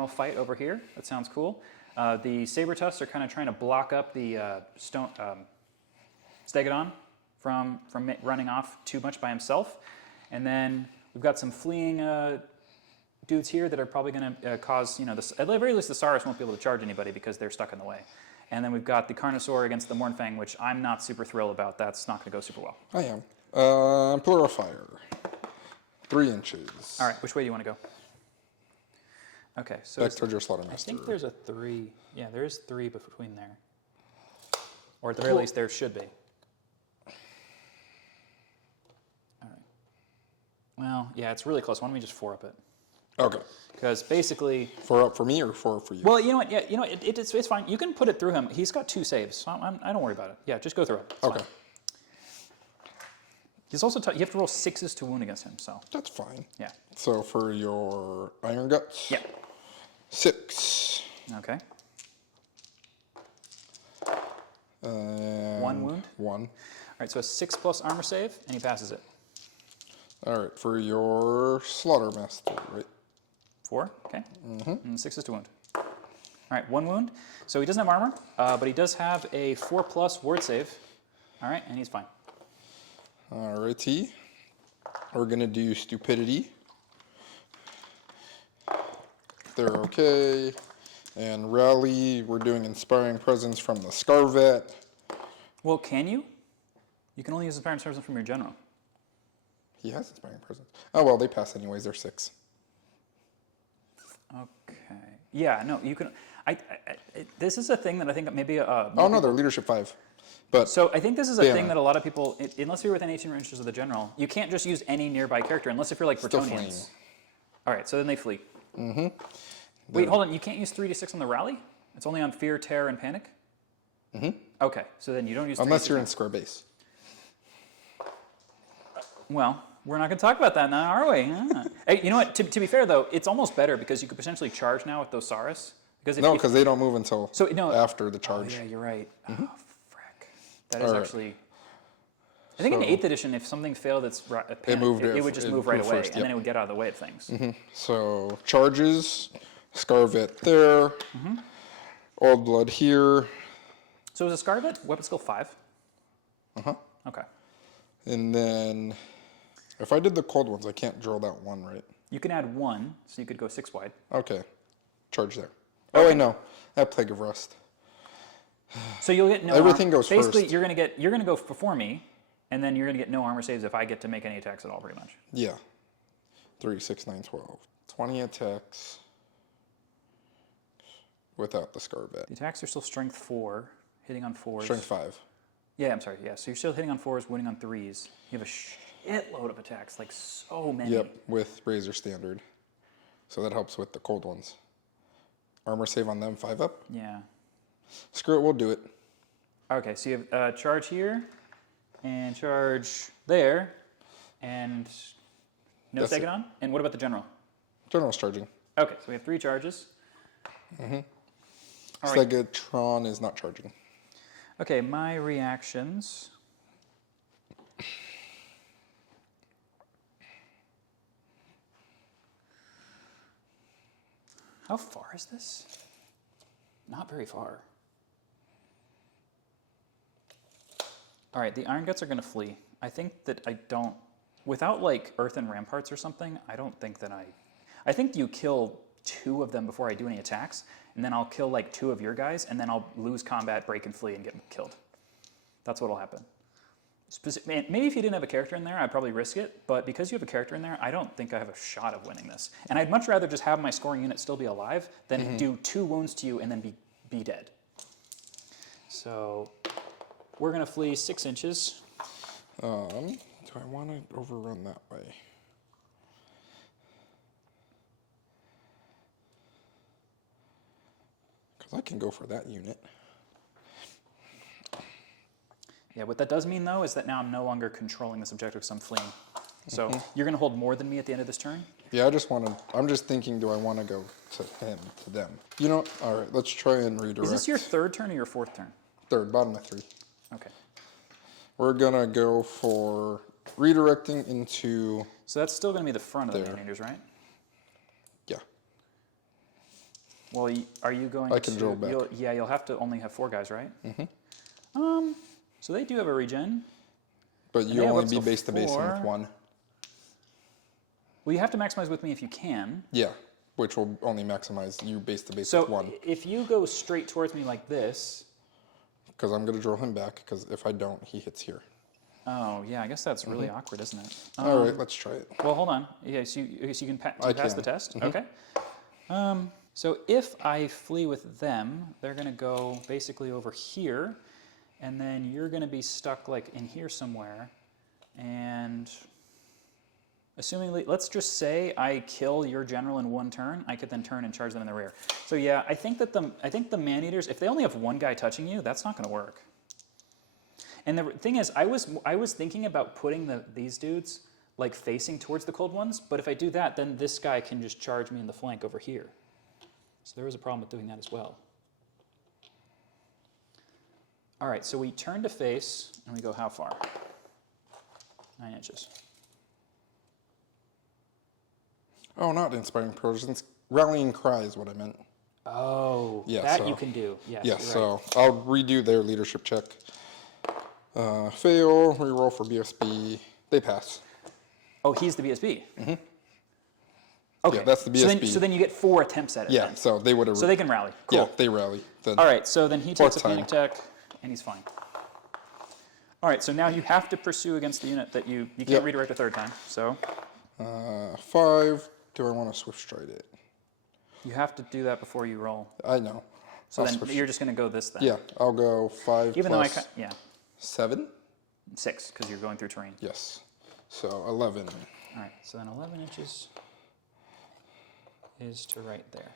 fight over here. That sounds cool. The saber tusks are kind of trying to block up the Stegodon from running off too much by himself. And then we've got some fleeing dudes here that are probably going to cause, at the very least the Saurus won't be able to charge anybody because they're stuck in the way. And then we've got the Carnosaur against the Mournfang, which I'm not super thrilled about. That's not going to go super well. I am. Pillar of Fire. 3 inches. All right, which way do you want to go? Okay, so Back towards your Slaughtermaster. I think there's a 3. Yeah, there is 3 between there. Or at the very least, there should be. All right. Well, yeah, it's really close. Why don't we just 4-up it? Okay. Because basically... 4 up for me or 4 for you? Well, you know what? Yeah, it's fine. You can put it through him. He's got 2 saves, so I don't worry about it. Yeah, just go through it. It's okay. Fine. He's also you have to roll 6s to wound against him, so... That's fine. Yeah. So for your Iron Guts? Yeah. 6. Okay. 1 wound? 1. All right, so a 6+ armor save, and he passes it. All right, for your Slaughtermaster, right? 4, okay. And 6s to wound. All right, 1 wound. So he doesn't have armor, but he does have a 4+ ward save. All right, and he's fine. Alrighty. We're going to do Stupidity. They're okay. And Rally, we're doing Inspiring Presence from the Scarvet. Well, can you? You can only use Inspiring Presence from your general. He has Inspiring Presence. Oh, well, they pass anyways. They're 6. Okay. Yeah, no, you can... this is a thing that I think maybe... Oh, no, they're Leadership 5. But so I think this is a thing that a lot of people, unless you're within 18 inches of the general, you can't just use any nearby character unless if you're like Bretonians. All right, so then they flee. Mm-hmm. Wait, hold on. You can't use 3d6 on the rally? It's only on fear, terror, and panic? Mm-hmm. Okay, so then you don't use 3d6. Unless you're in square base. Well, we're not going to talk about that now, are we? Hey, you know what? To be fair, though, it's almost better because you could potentially charge now with those Saurus. Because they don't move until after the charge. Oh, yeah, you're right. Mm-hmm. Oh, frick. That is actually... I think in 8th edition, if something failed its panic, it would just move right away, and then it would get out of the way of things. Mm-hmm. So, charges, Scarvet there, Old Blood here. So is a Scarvet weapon skill 5? Uh-huh. Okay. And then If I did the cold ones, I can't drill that one, right? You can add 1, so you could go 6 wide. Okay. Charge there. Oh, wait, no. That Plague of Rust. So you'll get no Everything armor. goes Basically, first. you're gonna go before me, and then you're gonna get no armor saves if I get to make any attacks at all, pretty much. Yeah. 3, 6, 9, 12. 20 attacks without the Scarbat. The attacks are still strength 4, hitting on 4s. Strength 5. Yeah, I'm sorry. Yeah, so you're still hitting on 4s, wounding on 3s. You have a shitload of attacks, like so many. Yep, with Razor Standard. So that helps with the cold ones. Armor save on them, 5 up. Yeah. Screw it, we'll do it. Okay, so you have charge here, and charge there, and no That's it. second on. And what about the general? General's charging. Okay, so we have 3 charges. All right. Stegatron is not charging. Okay, my reactions. How far is this? Not very far. All right, the Iron Guts are going to flee. I think that I don't, without like Earthen Ramparts or something, I don't think that I think you kill 2 of them before I do any attacks, and then I'll kill like 2 of your guys, and then I'll lose combat, break, and flee, and get killed. That's what'll happen. Maybe if you didn't have a character in there, I'd probably risk it, but because you have a character in there, I don't think I have a shot of winning this. And I'd much rather just have my scoring unit still be alive than do 2 wounds to you and then be dead. So we're going to flee 6 inches. Do I want to overrun that way? Because I can go for that unit. Yeah, what that does mean, though, is that now I'm no longer controlling this objective because I'm fleeing. So you're going to hold more than me at the end of this turn? Yeah, I'm just thinking, do I want to go to him, to them? You know, all right, let's try and redirect. Is this your 3rd turn or your 4th turn? 3rd, bottom of 3. Okay. We're going to go for redirecting into... So that's still going to be the front of the There. man-eaters, right? Yeah. Well, are you going to... I can drill back. You'll have to only have 4 guys, right? So they do have a regen. But they you have only up be to base to base with 4. 1. Well, you have to maximize with me if you can. Yeah, which will only maximize you base to base So with 1. if you go straight towards me like this... Because I'm going to drill him back, because if I don't, he hits here. Oh, yeah, I guess that's really awkward, isn't it? All right, let's try it. Well, hold on. Yeah, so you can pass the test? Mm-hmm. Okay. So if I flee with them, they're going to go basically over here, and then you're going to be stuck like in here somewhere. And assuming, let's just say I kill your general in 1 turn, I could then turn and charge them in the rear. So yeah, I think the man-eaters, if they only have 1 guy touching you, that's not going to work. And the thing is, I was thinking about putting these dudes like facing towards the cold ones, but if I do that, then this guy can just charge me in the flank over here. So there was a problem with doing that as well. All right, so we turn to face, and we go how far? 9 inches. Oh, not inspiring presence. Rallying cry is what I meant. Oh, Yeah, that so- you can do. Yes, Yes, you're right. so I'll redo their leadership check. Fail, reroll for BSB. They pass. Oh, he's the BSB. Mm-hmm. Okay, Yeah, that's the So then, BSB. so then you get 4 attempts at it. Yeah, then. so they would have. So they can rally. Cool. Yeah, they rally. Then All right, so then he takes a Fourth panic tech, and he's fine. All right, so now you have to pursue against the unit that you can't Yep. redirect a 3rd time. So 5. Do I want to swift stride it? you have to do that before you roll. I know. So I'll then swift you're just going to go this then. Yeah, I'll go 5 Even plus though I yeah 7. 6 because you're going through terrain. Yes. So 11. All right, so then 11 inches is to right there.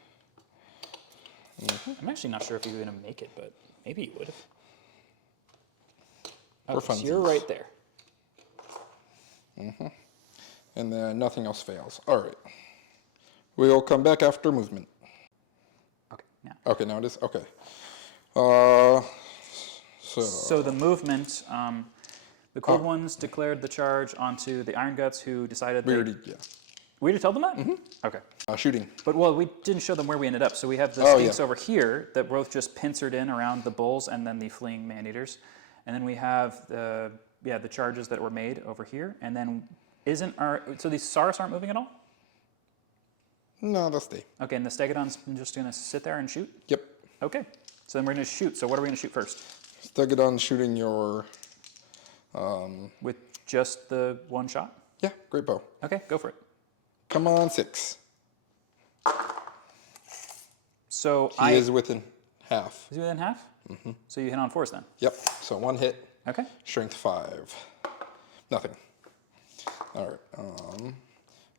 I'm actually not sure if you're going to make it, but maybe you would have. For Okay, so you're funsies. right there. And then nothing else fails. All right. We'll come back after movement. Okay, now. Okay, now it is? Okay. So the movement, the cold ones declared the charge onto the Iron Guts, who decided We already, yeah. We already told them that? Okay. Shooting. But, well, we didn't show them where we ended up. So we have the Oh, Skinks yeah. over here that both just pincered in around the bulls and then the fleeing man-eaters. And then we have the charges that were made over here. And then So these Saurus aren't moving at all? No, they'll stay. Okay, and the Stegodon's just going to sit there and shoot? Yep. Okay, so then we're going to shoot. So what are we going to shoot first? Stegodon shooting your... With just the one shot? Yeah, great bow. Okay, go for it. Come on, 6. So He is within half. Is he within half? Mm-hmm. So you hit on 4s then? Yep, so 1 hit. Okay. Strength 5. Nothing. All right,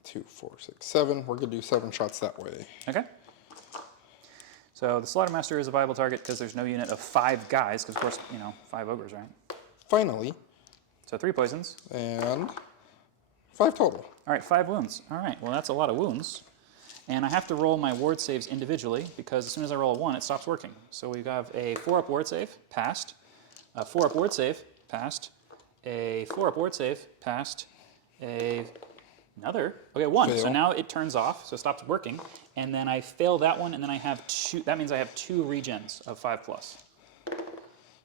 2, 4, 6, 7. We're going to do 7 shots that way. Okay. So the Slaughtermaster is a viable target because there's no unit of 5 guys, because of course, 5 ogres, right? Finally. So 3 poisons. And 5 total. All right, 5 wounds. All right, well that's a lot of wounds. And I have to roll my ward saves individually because as soon as I roll a 1, it stops working. So we have a 4-up ward save, passed. A 4-up ward save, passed. A 4-up ward save, passed. Another, okay, 1. Fail. So now it turns off, so it stops working. And then I fail that one, and then I have 2, that means I have 2 regens of 5+.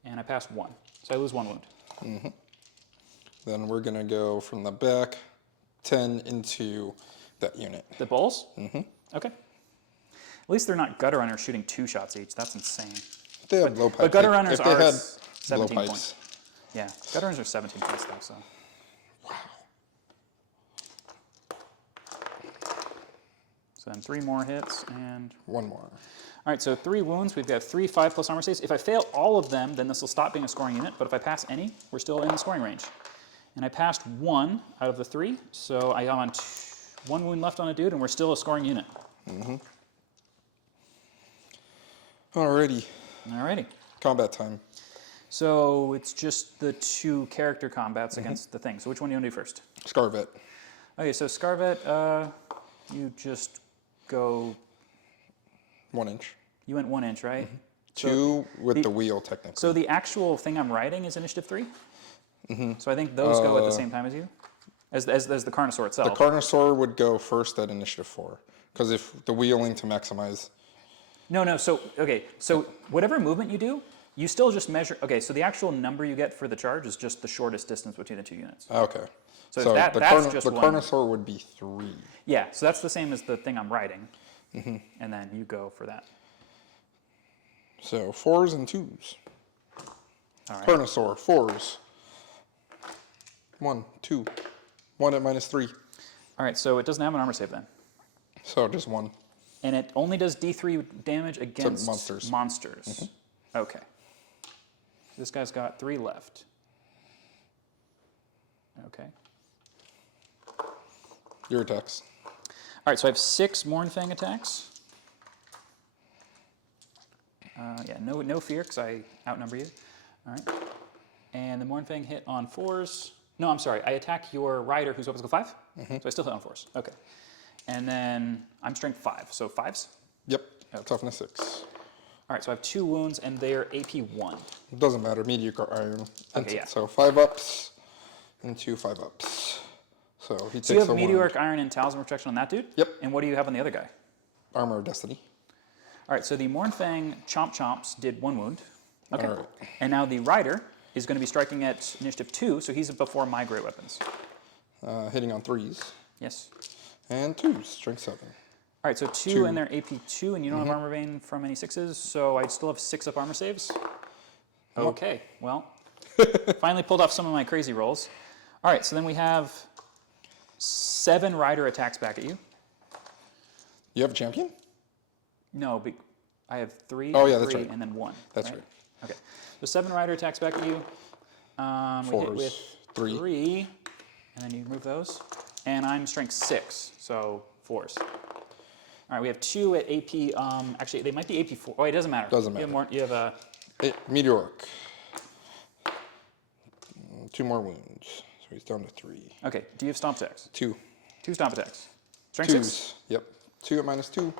And I passed 1, so I lose 1 wound. Mm-hmm. Then we're going to go from the back, 10 into that unit. The bowls? Mm-hmm. Okay. At least they're not gutter runners shooting 2 shots each. That's insane. They have low pipes. But gutter runners if they are had 17 low points. Yeah, gutter runners are 17 points though, so. Wow. So then 3 more hits and... 1 more. All right, so 3 wounds. We've got 3 5+ armor saves. If I fail all of them, then this will stop being a scoring unit. But if I pass any, we're still in the scoring range. And I passed 1 out of the 3, so I am on 1 wound left on a dude, and we're still a scoring unit. Mm-hmm. Alrighty. Alrighty. Combat time. So it's just the 2 character combats against the thing. So which one do you want to do first? Scarvet. Okay, so Scarvet, you just go... 1 inch. You went 1 inch, right? Mm-hmm. 2 with the wheel, technically. So the actual thing I'm riding is initiative 3? Mm-hmm. So I think those go at the same time as you? As the Carnosaur itself? The Carnosaur would go first at initiative 4. Because if the wheeling to maximize... No, so, okay, so whatever movement you do, you still just measure... Okay, so the actual number you get for the charge is just the shortest distance between the 2 units. Okay. So that's just the one. Carnosaur would be 3. Yeah, so that's the same as the thing I'm riding. Mm-hmm. And then you go for that. So 4s and 2s. All right. Carnosaur, 4s. 1, 2. 1 at -3. All right, so it doesn't have an armor save then. So just 1. And it only does D3 damage against monsters. Monsters. Okay. This guy's got 3 left. Okay. Your attacks. All right, so I have 6 Mournfang attacks. Yeah, no fear, because I outnumber you. All right. And the Mournfang hit on 4s. No, I'm sorry. I attack your rider, who's weapon skill 5. So I still hit on 4s. Okay. And then I'm strength 5, so 5s? Yep. Okay. Toughness 6. All right, so I have 2 wounds, and they are AP 1. It doesn't matter. Mediocre iron. Okay, yeah. So 5 ups and 2 5 ups. So he takes So you have a Meteoric Iron and Talisman Protection on that dude? Yep. And what do you have on the other guy? Armor of Destiny. All right, so the Mournfang Chomp Chomps did 1 wound. Okay. All right. And now the Rider is going to be striking at initiative 2, so he's before my great weapons. Hitting on 3s. Yes. And 2s. Strength 7. All right, so 2 and they're AP 2, and you don't have Armor Vein from any 6s, so I still have 6 up armor saves. Okay, well, finally pulled off some of my crazy rolls. All right, so then we have 7 Rider attacks back at you. You have a champion? No, I have 3, Oh, yeah, that's 3 right. and then 1. That's right. Okay, so 7 Rider attacks back at you. We hit 4s. with 3, and then you remove those. And I'm strength 6, so 4s. All right, we have 2 at AP. Actually, they might be AP 4. Oh, it doesn't matter. Doesn't matter. You have a... Meteoric. 2 more wounds. So he's down to 3. Okay, do you have stomp attacks? 2. 2 stomp attacks. Strength 2s. 6? Yep. 2 at -2.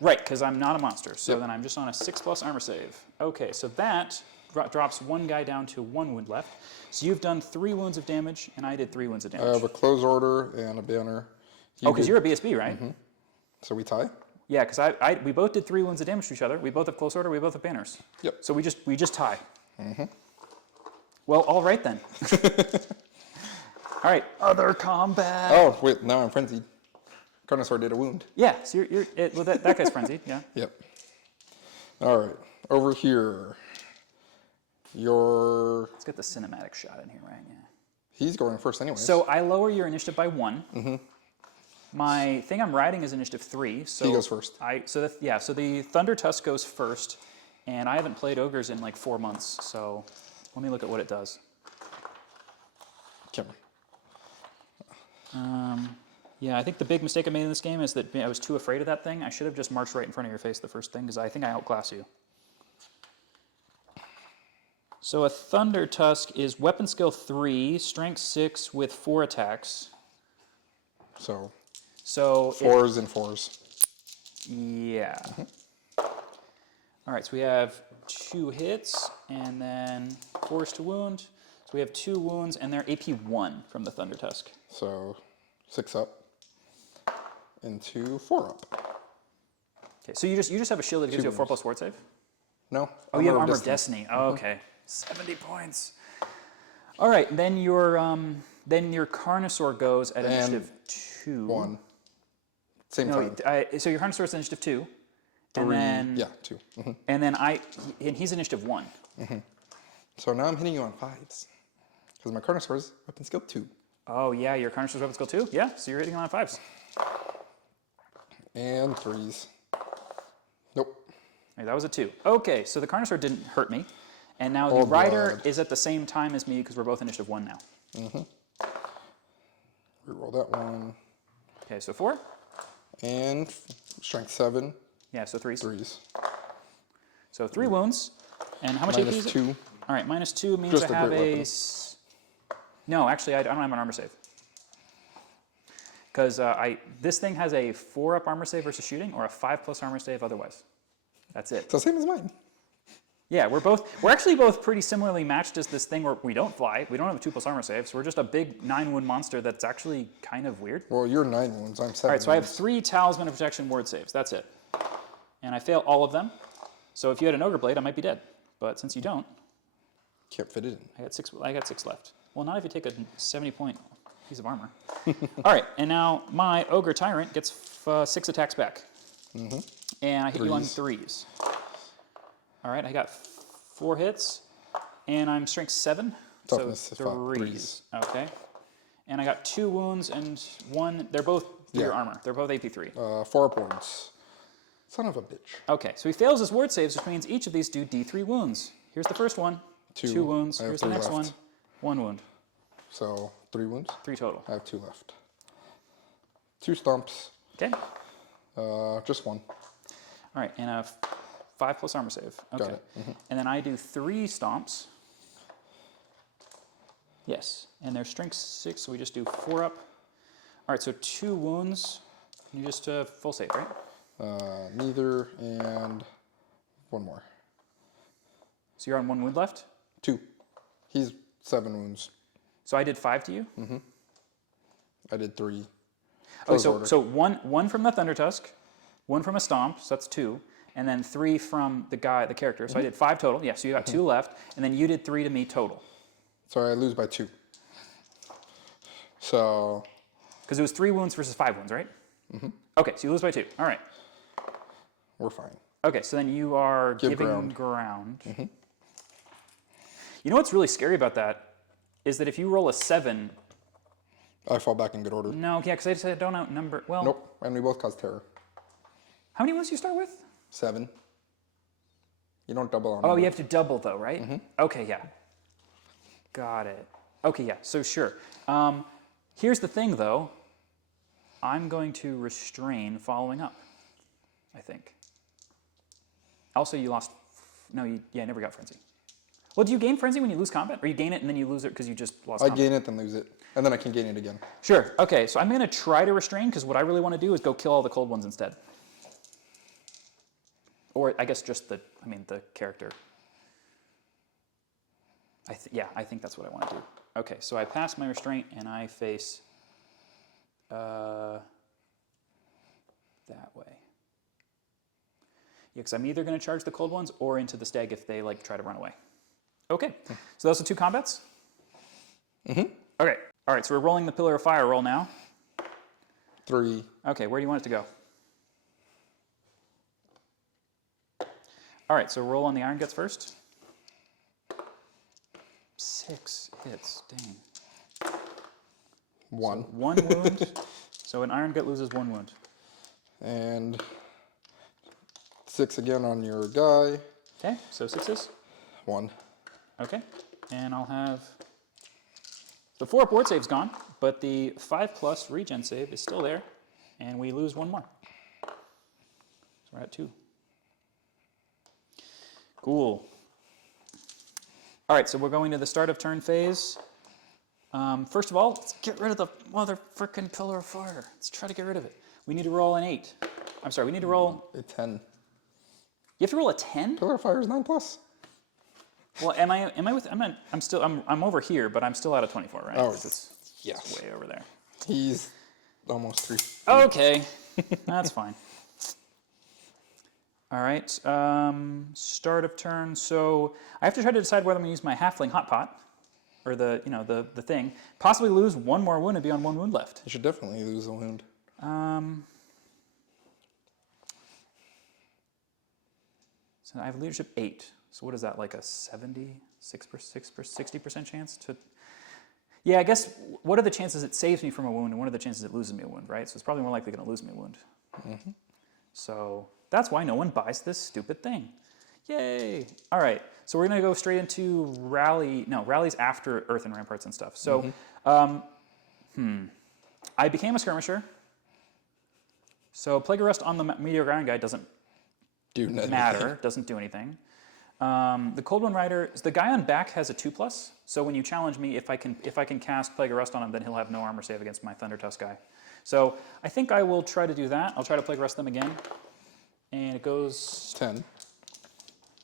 Right, because I'm not a monster, so Yep. then I'm just on a 6+ armor save. Okay, so that drops 1 guy down to 1 wound left. So you've done 3 wounds of damage, and I did 3 wounds of I damage. have a close order and a banner. Because you're a BSB, right? So we tie? Yeah, because we both did 3 wounds of damage to each other. We both have close order. We both have banners. Yep. So we just tie. Well, all right then. All right, other combat. Oh, wait, now I'm frenzied. Carnosaur did a wound. Yeah, so well, that guy's frenzied, yeah. Yep. All right, over here. Let's get the cinematic shot in here, right? Yeah. He's going first anyway. So I lower your initiative by 1. Mm-hmm. My thing I'm riding is initiative 3. So he goes first. So the Thunder Tusk goes first, and I haven't played Ogres in like 4 months, so let me look at what it does. Camera. Yeah, I think the big mistake I made in this game is that I was too afraid of that thing. I should have just marched right in front of your face the first thing, because I think I outclass you. So a Thunder Tusk is weapon skill 3, strength 6 with 4 attacks. So 4s and 4s. Yeah. All right, so we have 2 hits, and then 4s to wound. So we have 2 wounds, and they're AP 1 from the Thunder Tusk. So 6 up into 4 up. Okay, so you just have a shield that gives you a 4+ ward save? No. Oh, you have Armor of Destiny. Oh, okay. 70 points. All right, then your Carnosaur goes at initiative 2. 1. Same time. So your Carnosaur is initiative 2. 3. And then, yeah, 2. Mm-hmm. And then he's initiative 1. Mm-hmm. So now I'm hitting you on 5s. Because my Carnosaur is weapon skill 2. Oh, yeah, your Carnosaur's weapon skill 2? Yeah, so you're hitting him on 5s. And 3s. Nope. Right, that was a 2. Okay, so the Carnosaur didn't hurt me. And now the Rider is at the same time as me because we're both initiative 1 now. Mm-hmm. Reroll that one. Okay, so 4. And strength 7. Yeah, so 3s. 3s. So 3 wounds. And how much AP is it? -2. All right, -2 means Just I a have great a... weapon. No, actually, I don't have an armor save. Because this thing has a 4-up armor save versus shooting, or a 5+ armor save otherwise. That's it. So same as mine. Yeah, we're actually both pretty similarly matched as this thing where we don't fly. We don't have a 2+ armor save, so we're just a big 9-wound monster that's actually kind of weird. Well, you're 9 wounds. I'm 7. All right, so I have 3 Talisman of Protection ward saves. That's it. And I fail all of them. So if you had an Ogre Blade, I might be dead. But since you don't, can't fit it in. I got 6 left. Well, not if you take a 70-point piece of armor. All right, and now my Ogre Tyrant gets 6 attacks back. Mm-hmm. And I hit you on 3s. All right, I got 4 hits, and I'm strength 7, Toughness so 3s. Okay, and I got 2 wounds and 1. They're both your armor. They're both AP 3. 4 points. Son of a bitch. Okay, so he fails his ward saves, which means each of these do D3 wounds. Here's the first one. 2 wounds. Here's the next one. 1 wound. So 3 wounds. 3 total. I have 2 left. 2 stomps. Okay. Just 1. All right, and a 5+ armor save. Okay. Got it. Mm-hmm. And then I do 3 stomps. Yes, and they're strength 6, so we just do 4 up. All right, so 2 wounds. You just full save, right? Neither, and 1 more. So you're on 1 wound left? 2. He's 7 wounds. So I did 5 to you? Mm-hmm. I did 3. Okay, so one from the Thunder Tusk, 1 from a stomp, so that's 2, and then 3 from the character. So I did 5 total. Yeah, so you got 2 left, and then you did 3 to me total. So I lose by 2. So. Because it was 3 wounds versus 5 wounds, right? Mm-hmm. Okay, so you lose by 2. All right. We're fine. Okay, so then you are giving ground. Mm-hmm. You know what's really scary about that is that if you roll a 7... I fall back in good order. No, yeah, because I just don't outnumber... Well... Nope, and we both cause terror. How many wounds do you start with? 7. You don't double on Oh, you have to double, though, right? Mm-hmm. Okay, yeah. Got it. Okay, yeah, so sure. Here's the thing, though. I'm going to restrain following up, I think. Also, you lost... No, you never got Frenzy. Well, do you gain Frenzy when you lose combat? Or you gain it and then you lose it because you just lost combat? I gain it, then lose it. And then I can gain it again. Sure. Okay, so I'm going to try to restrain because what I really want to do is go kill all the cold ones instead. Or I guess just the character. I think that's what I want to do. Okay, so I pass my restraint and I face that way. Yeah, because I'm either going to charge the cold ones or into the stag if they try to run away. Okay, so those are 2 combats? Mm-hmm. Okay, All right, so we're rolling the Pillar of Fire roll now. 3. Okay, where do you want it to go? All right, so roll on the Iron Guts first. 6 hits, dang. 1. So 1 wound. So an Iron Gut loses 1 wound. And 6 again on your guy. Okay, so 6s. 1. Okay, and I'll have the 4 board save's gone, but the 5+ regen save is still there, and we lose 1 more. So we're at 2. Cool. All right, so we're going to the start of turn phase. First of all, let's get rid of the mother frickin' Pillar of Fire. Let's try to get rid of it. We need to roll an 8. I'm sorry, we need to roll A 10. You have to roll a 10? Pillar of Fire is 9+. Well, am I with? I'm over here, but I'm still out of 24, right? Oh, 'Cause it's way over there. He's almost 3. Okay, that's fine. All right, start of turn. So I have to try to decide whether I'm going to use my Halfling Hot Pot, or the thing. Possibly lose 1 more wound and be on 1 wound left. You should definitely lose a wound. So I have leadership 8. So what is that, like a 60% chance to? Yeah, I guess. What are the chances it saves me from a wound, and what are the chances it loses me a wound, right? So it's probably more likely going to lose me a wound. Mm-hmm. So that's why no one buys this stupid thing. Yay! All right, so we're going to go straight into rally. No, rally's after Earthen Ramparts and stuff. So, I became a skirmisher. So Plague of Rust on the Meteor Iron guy doesn't matter. Doesn't do anything. The Cold One Rider, the guy on back has a 2+. So when you challenge me, if I can cast Plague of Rust on him, then he'll have no armor save against my Thunder Tusk guy. So I think I will try to do that. I'll try to Plague Rust them again, and it goes 10.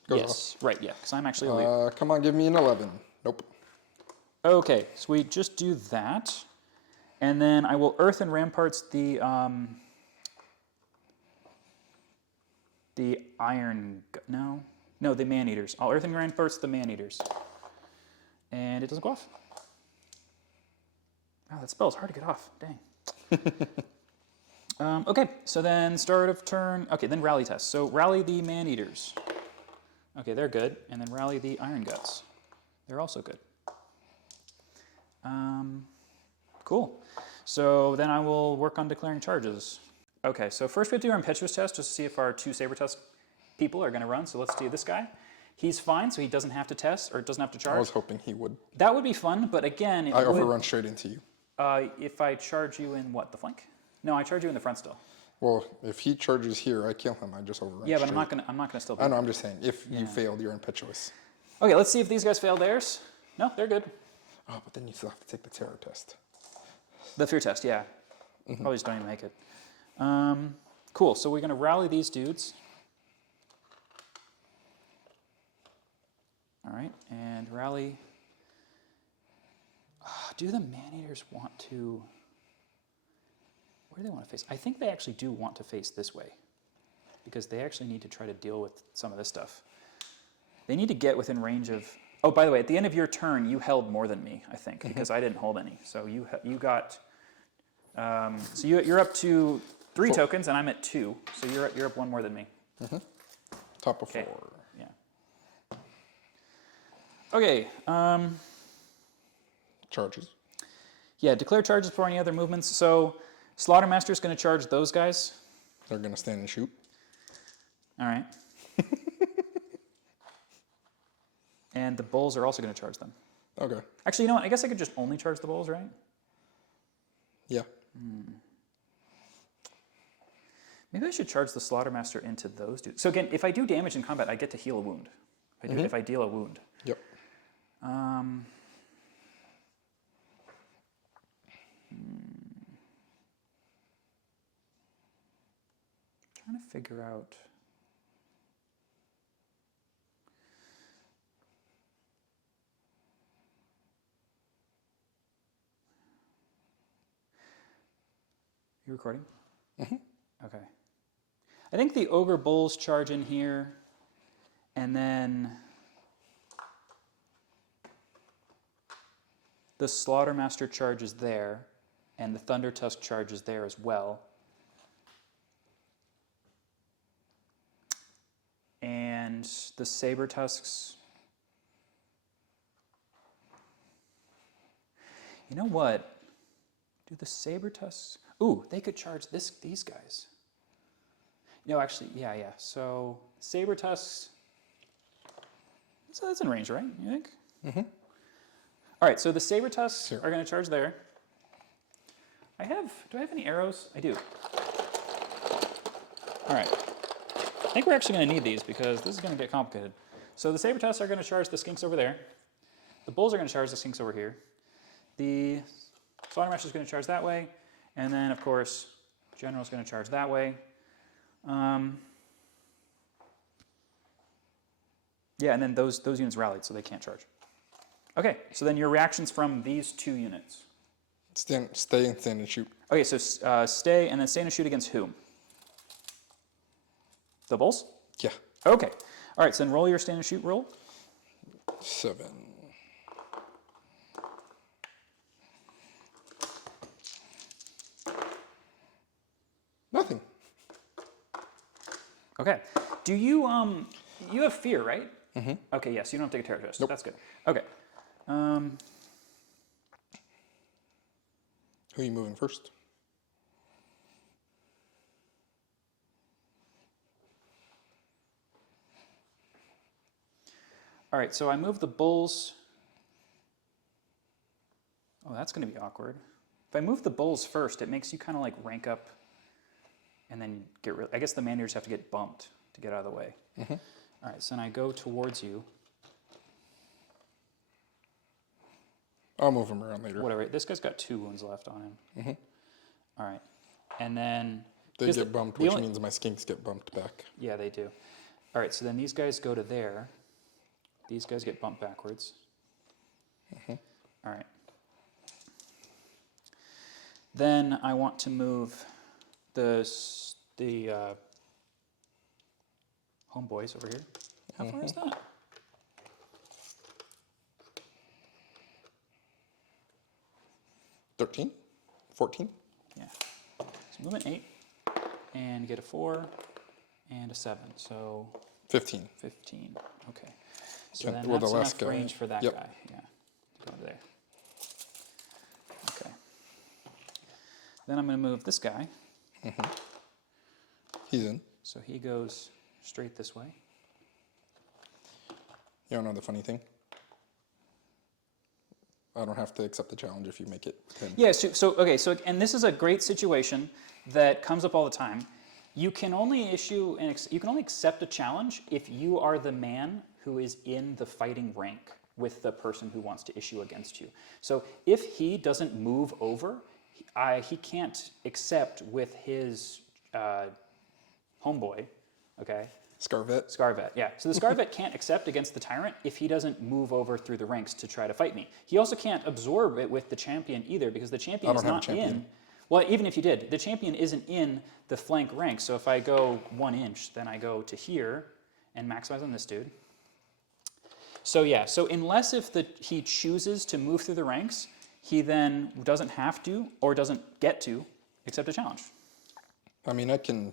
Yes, right, yeah, because I'm actually elite. Come on, give me an 11. Nope. Okay, so we just do that, and then I will Earthen Ramparts the Iron. No, the Man-Eaters. I'll Earthen Ramparts the Man-Eaters, and it doesn't go off. Wow, that spell's hard to get off. Dang. Okay, so then start of turn. Okay, then rally test. So rally the Man-Eaters. Okay, they're good. And then rally the Iron Guts. They're also good. Cool. So then I will work on declaring charges. Okay, so first we have to do our impetuous test just to see if our 2 saber tusk people are going to run. So let's do this guy. He's fine, so he doesn't have to test or doesn't have to charge. I was hoping he would. That would be fun, but again, I overrun straight into you. If I charge you in what, the flank? No, I charge you in the front still. Well, if he charges here, I kill him. I just overrun. Yeah, but straight. I'm not gonna still. I know. I'm just saying, if you failed, you're impetuous. Okay, let's see if these guys fail theirs. No, they're good. Oh, but then you still have to take the terror test. The fear test, yeah. Probably just don't even make it. Cool. So we're gonna rally these dudes. All right, and rally. Do the Man-Eaters want to? Where do they want to face? I think they actually do want to face this way, because they actually need to try to deal with some of this stuff. They need to get within range of. Oh, by the way, at the end of your turn, you held more than me, I think, because I didn't hold any. So you got. So you're up to 3 tokens, and I'm at 2. So you're up 1 more than me. Top of 4. Yeah. Okay. Charges. Yeah, declare charges for any other movements. So Slaughtermaster is going to charge those guys. They're going to stand and shoot. All right. And the bulls are also going to charge them. Okay. Actually, you know what? I guess I could just only charge the bulls, right? Yeah. Maybe I should charge the Slaughtermaster into those dudes. So again, if I do damage in combat, I get to heal a wound. If I deal a wound. Yep. Trying to figure out. You recording? Okay. I think the Ogre Bulls charge in here, and then The Slaughtermaster charge is there, and the Thunder Tusk charge is there as well. And the Saber Tusks. You know what? Do the Saber Tusks? Ooh, they could charge these guys. No, actually, yeah. So Saber Tusks. So that's in range, right? You think? Mm-hmm. All right. So the Saber Tusks are going to charge there. Do I have any arrows? I do. All right. I think we're actually going to need these because this is going to get complicated. So the Saber Tusks are going to charge the Skinks over there. The Bulls are going to charge the Skinks over here. The Slaughtermaster is going to charge that way. And then, of course, General is going to charge that way. Yeah, and then those units rallied, so they can't charge. Okay, so then your reactions from these two units. Stay and stand and shoot. Okay, so stay and then stand and shoot against whom? The Bulls? Yeah. Okay. All right, so then roll your stand and shoot roll. 7. Nothing. Okay. Do you you have fear, right? Mm-hmm. Okay, yes, you don't have to take a terror test. Nope. That's good. Okay. Who are you moving first? All right, so I move the Bulls. Oh, that's going to be awkward. If I move the Bulls first, it makes you kind of like rank up and then get rid. I guess the Manders have to get bumped to get out of the way. Mm-hmm. All right, so then I go towards you. I'll move him around later. Whatever. This guy's got 2 wounds left on him. Mm-hmm. All right. And then... They get bumped, which means my Skinks get bumped back. Yeah, they do. All right, so then these guys go to there. These guys get bumped backwards. Mm-hmm. All right. Then I want to move the homeboys over here. How far is that? 13? 14? Yeah. So movement 8, and get a 4, and a 7. So 15. 15. Okay. So Yeah, then well, that's the last enough guy. range for that Yep. guy. Yeah. Go over there. Okay. Then I'm going to move this guy. Mm-hmm. He's in. So he goes straight this way. You don't know the funny thing? I don't have to accept the challenge if you make it 10. Yeah, so and this is a great situation that comes up all the time. You can only you can only accept a challenge if you are the man who is in the fighting rank with the person who wants to issue against you. So if he doesn't move over, he can't accept with his homeboy, okay? Scarvet, yeah. So the Scarvet can't accept against the Tyrant if he doesn't move over through the ranks to try to fight me. He also can't absorb it with the Champion either because the Champion is not in. Well, even if you did, the Champion isn't in the flank rank. So if I go 1 inch, then I go to here and maximize on this dude. So yeah, so unless he chooses to move through the ranks, he then doesn't have to or doesn't get to accept a challenge. I mean, I can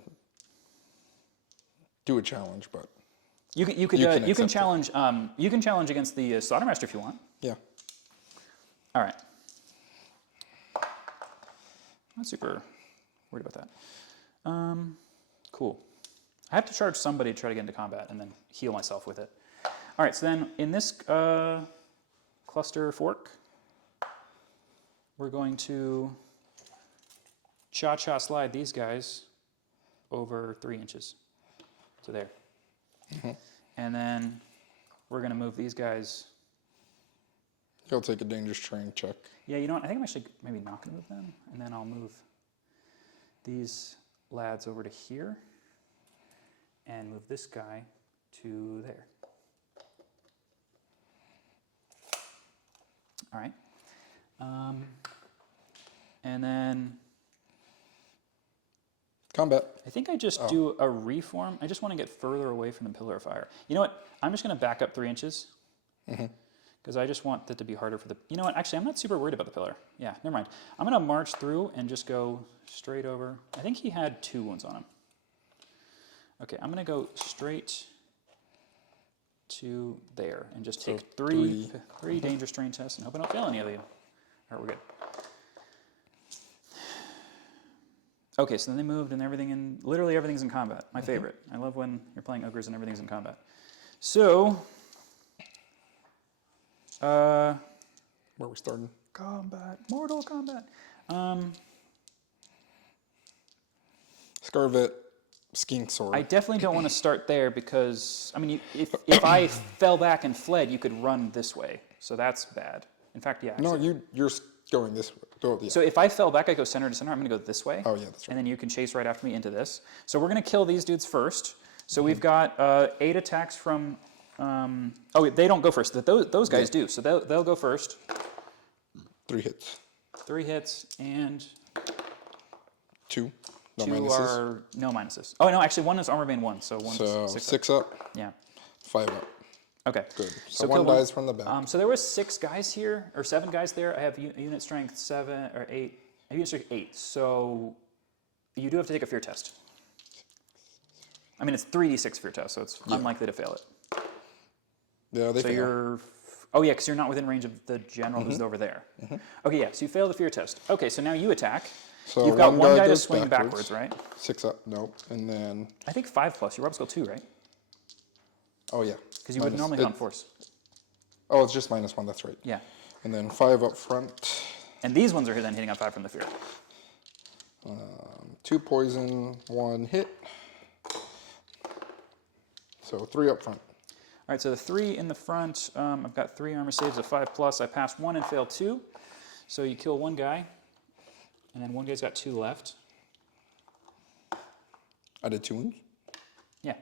do a challenge, but you can challenge against the Slaughtermaster if you want. Yeah. All right. I'm not super worried about that. Cool. I have to charge somebody to try to get into combat and then heal myself with it. All right. So then in this cluster fork, we're going to cha-cha slide these guys over 3 inches. To there. Mm-hmm. And then we're going to move these guys. He'll take a dangerous terrain check. Yeah, you know what? I think I'm actually maybe not going to move them. And then I'll move these lads over to here and move this guy to there. All right. And then combat. I think I just do a reform. I just want to get further away from the pillar of fire. You know what? I'm just going to back up 3 inches. Because because I just want that to be harder for the... You know what? Actually, I'm not super worried about the pillar. Yeah, never mind. I'm going to march through and just go straight over. I think he had 2 wounds on him. Okay, I'm going to go straight to there and just take three danger strain tests and hope I don't fail any of you. All right, we're good. Okay, so then they moved and literally everything's in combat. My favorite. I love when you're playing ogres and everything's in combat. So, where are we starting? Combat, mortal combat. Scarvet, Skinks sword. I definitely don't want to start there because, I mean, if I fell back and fled, you could run this way. So that's bad. In fact, yeah. No, you're going this way. Yeah. So if I fell back, I go center to center. I'm going to go this way. Oh, yeah, that's right. And then you can chase right after me into this. So we're going to kill these dudes first. So we've got 8 attacks from... oh, they don't go first. Those guys do. So they'll go first. 3 hits. 3 hits and... 2. No 2 minuses. are no minuses. Oh, no, actually 1 is armor bane 1. So 1 is 6 up. Yeah. 5 up. Okay. Good. So 1 dies from the back. So there was 6 guys here, or 7 guys there. I have unit strength 7 or 8. I have unit strength 8. So you do have to take a fear test. I mean, it's 3d6 fear test, so it's unlikely to fail it. Yeah, they so fail. you're... Oh, yeah, because you're not within range of the general who's over there. Okay, yeah, so you fail the fear test. Okay, so now you attack. So you've got one guy to goes swing backwards, right? 6 up, nope. And then... I think 5+. You rob skill 2, right? Oh, yeah. Because you would normally hit on force. Oh, it's just -1, that's right. Yeah. And then 5 up front. And these ones are then hitting on 5 from the fear. 2 poison, 1 hit. So 3 up front. All right, so the 3 in the front, I've got 3 armor saves of 5+. I passed 1 and failed 2. So you kill 1 guy, and then 1 guy's got 2 left. I did 2 wounds. Yeah.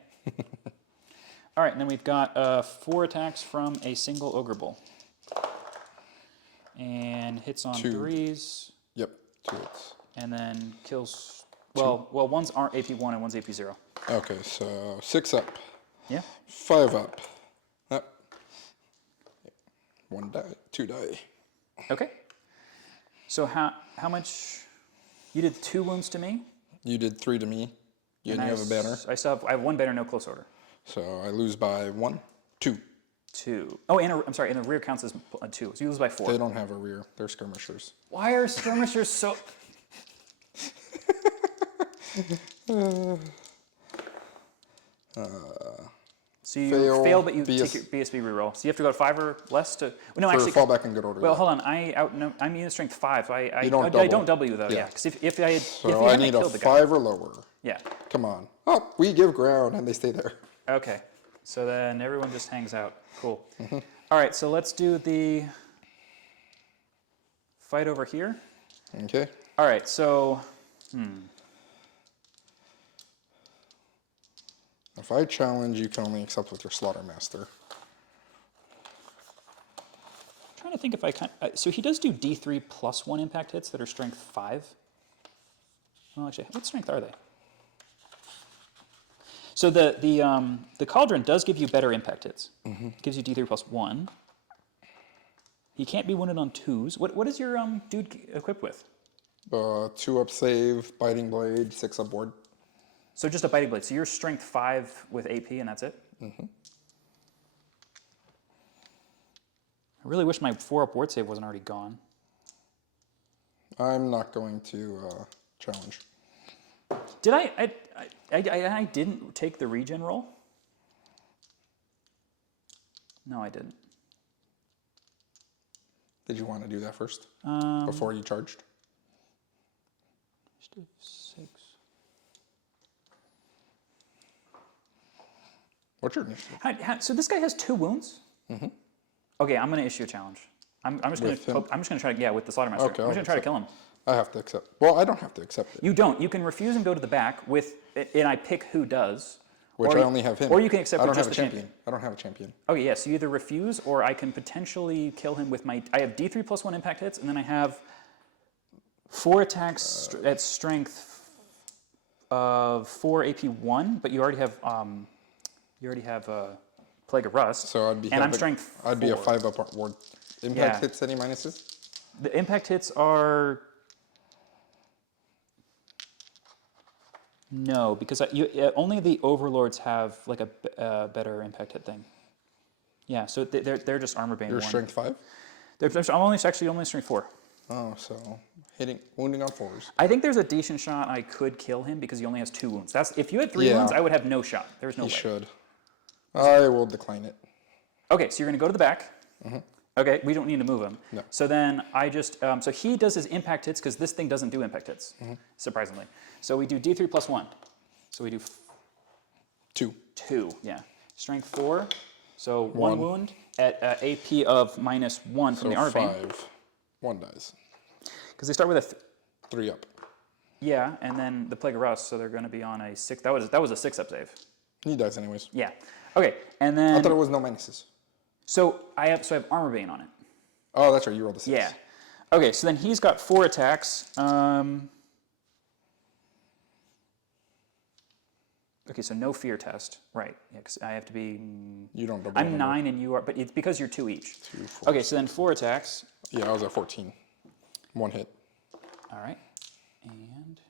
All right, and then we've got 4 attacks from a single Ogre Bull. And hits on 3s. Yep, 2 hits. And then kills, well, one's AP1 and one's AP0. Okay, so 6 up. Yeah. 5 up. Up. 1 die, 2 die. Okay. So how much, you did 2 wounds to me? You did 3 to me. You have a banner. I have 1 banner, no close order. So I lose by 1, 2. 2. Oh, I'm sorry, and the rear counts as 2. So you lose by 4. They don't have a rear. They're skirmishers. Why are skirmishers so... So you fail, but you take your BSB reroll. So you have to go to 5 or less to... No, actually... fall back in good order. Well, hold on. I'm unit strength 5. So I don't double you, though. Yeah, because if I had... So I need a 5 or lower. Yeah. Come on. Oh, we give ground, and they stay there. Okay. So then everyone just hangs out. Cool. All right, so let's do the fight over here. Okay. All right, so... If I challenge, you can only accept with your Slaughtermaster. I'm trying to think if I can... so he does do D3 plus 1 impact hits that are strength 5. Well, actually, what strength are they? So the Cauldron does give you better impact hits. It gives you D3 plus 1. He can't be wounded on 2s. What is your dude equipped with? 2 up save, Biting Blade, 6 up board. So just a Biting Blade. So you're strength 5 with AP and that's it? I really wish my 4 up ward save wasn't already gone. I'm not going to challenge. Did I didn't take the regen roll? No, I didn't. Did you want to do that first? Before you charged? 6. What's your initiative? So this guy has 2 wounds? Okay, I'm going to issue a challenge. I'm just going to try to, with the Slaughtermaster. Okay, I'm just going to try to kill him. I have to accept. Well, I don't have to accept it. You don't. You can refuse and go to the back and I pick who does. Which I only have him. Or you can accept I with don't just have a the champion. I don't have a champion. Okay, yeah, so you either refuse or I can potentially kill him with my... I have D3 plus 1 impact hits, and then I have 4 attacks at strength of 4 AP1, but you already have Plague of Rust. So I'd be. And I'm strength 4. I'd be a 5 up ward. Impact Yeah. hits any minuses? The impact hits are... No, because only the overlords have like a better impact hit thing. Yeah, so they're just armor bane. You're 1. strength 5? I'm actually only strength 4. Oh, so wounding on 4s. I think there's a decent shot I could kill him because he only has 2 wounds. If you had 3 wounds, I would have no shot. There's no way. You should. I will decline it. Okay, so you're going to go to the back. Okay, we don't need to move him. No. So then I just, so he does his impact hits because this thing doesn't do impact hits, surprisingly. So we do D3 plus 1. So we do 2, yeah. Strength 4, so 1 wound at AP of -1 from the armor bane. 5. 1 dies. Because they start with a 3 up. yeah, and then the Plague of Rust, so they're going to be on a 6. That was a 6 up save. He dies anyways. Yeah. Okay, and then I thought it was no minuses. so I have armor bane on it. Oh, that's right. You rolled a 6. Yeah. Okay, so then he's got 4 attacks. Okay, so no fear test. Right. Yeah, because I have to be. You don't double. I'm 9 and you are, but it's because you're 2 each. 2, 4. Okay, so then 4 attacks. Yeah, I was at 14. 1 hit. All right. And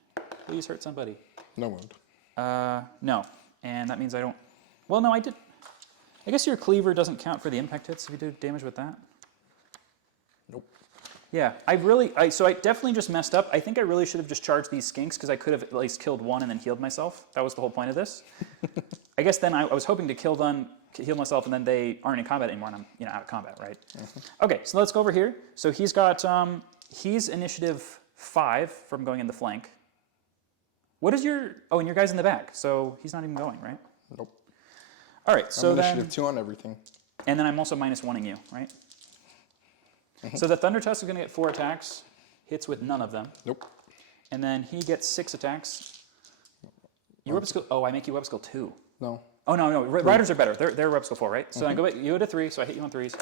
please hurt somebody. No wound. No. And that means I don't. Well, no, I did. I guess your cleaver doesn't count for the impact hits if you do damage with that. Nope. Yeah, so I definitely just messed up. I think I really should have just charged these skinks because I could have at least killed one and then healed myself. That was the whole point of this. I guess then I was hoping to heal myself and then they aren't in combat anymore and I'm out of combat, right? Okay, so let's go over here. So he's got he's initiative 5 from going in the flank. What is your and your guy's in the back, so he's not even going, right? Nope. All right, so I'm then initiative 2 on everything. and then I'm also -1ing you, right? So the Thunder Tusk is going to get 4 attacks, hits with none of them. Nope. And then he gets 6 attacks. Your weapon skill. Oh, I make you weapon skill 2. No. Oh no. Riders are better. They're weapon skill 4, right? So I go back. You go to 3, so I hit you on 3s,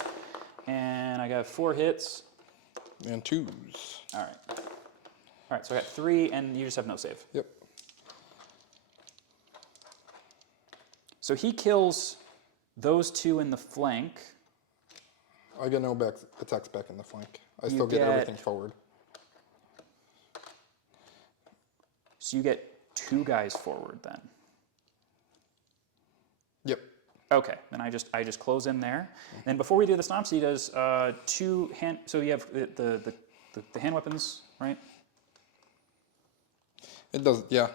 and I got 4 hits. And 2s. All right. All right. So I got 3, and you just have no save. Yep. So he kills those 2 in the flank. I get no attacks back in the flank. I still get get- everything forward. So you get 2 guys forward then. Yep. Okay, then I just close in there. Then before we do the stomps, he does 2 hand. So you have the hand weapons, right? It does, yeah.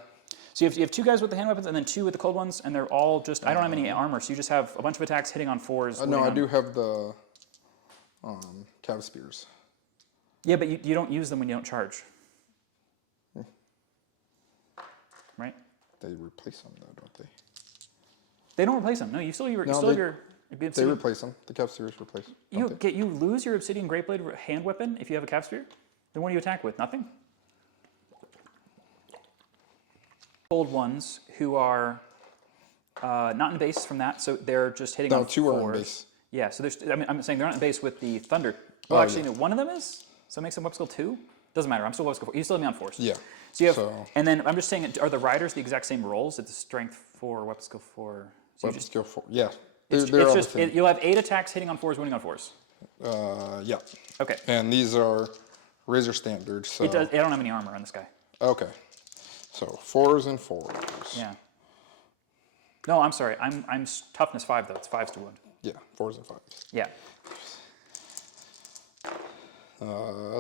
So you have 2 guys with the hand weapons and then 2 with the cold ones, and they're all just. I don't have any armor, so you just have a bunch of attacks hitting on 4s. No, I do have the cav spears. Yeah, but you don't use them when you don't charge. Right? They replace them though, don't they? They don't replace them. No, you still have your. They Obsidian. replace them. The cav spears replace. You lose your Obsidian Greatblade hand weapon if you have a Cav Spear? Then what do you attack with? Nothing? Old ones who are not in base from that, so they're just hitting on 2 are in 4s. base. Yeah, so I'm saying they're not in base with the Thunder. Well, actually, no, one of them is? So it makes them weapon skill 2? Doesn't matter, I'm still weapon skill 4. You still have me on 4s. Yeah. So you have, and then I'm just saying, are the riders the exact same rolls? It's strength 4, weapon skill 4. So Weapon skill 4. Yeah. it's They're all just, the same. you'll have 8 attacks hitting on 4s, winning on 4s. Yeah. Okay. And these are Razor standard, so. I don't have any armor on this guy. Okay. So 4s and 4s. Yeah. No, I'm sorry. I'm toughness 5 though. It's 5s to wound. Yeah, 4s and 5s. Yeah.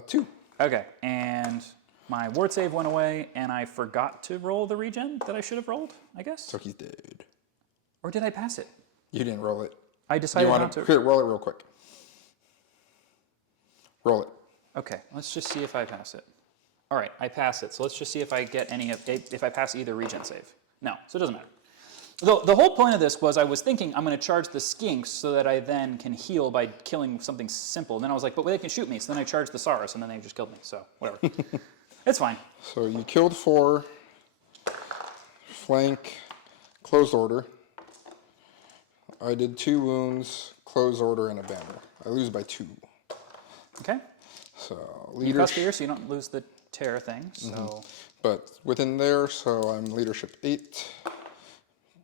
2. Okay. And my ward save went away, and I forgot to roll the regen that I should have rolled, I guess. So he's dead. Or did I pass it? You didn't roll it. I decided You not want to. to roll it real quick. Roll it. Okay. Let's just see if I pass it. All right. I pass it. So let's just see if I get if I pass either regen save. No. So it doesn't matter. The whole point of this was I was thinking I'm going to charge the Skinks so that I then can heal by killing something simple. And then I was like, but they can shoot me. So then I charged the Saurus, and then they just killed me. So whatever. It's fine. So you killed 4. Flank. Closed order. I did 2 wounds. Closed order and a banner. I lose by 2. Okay. So You cost fear, so you don't lose the terror thing. So But within there, so I'm leadership 8.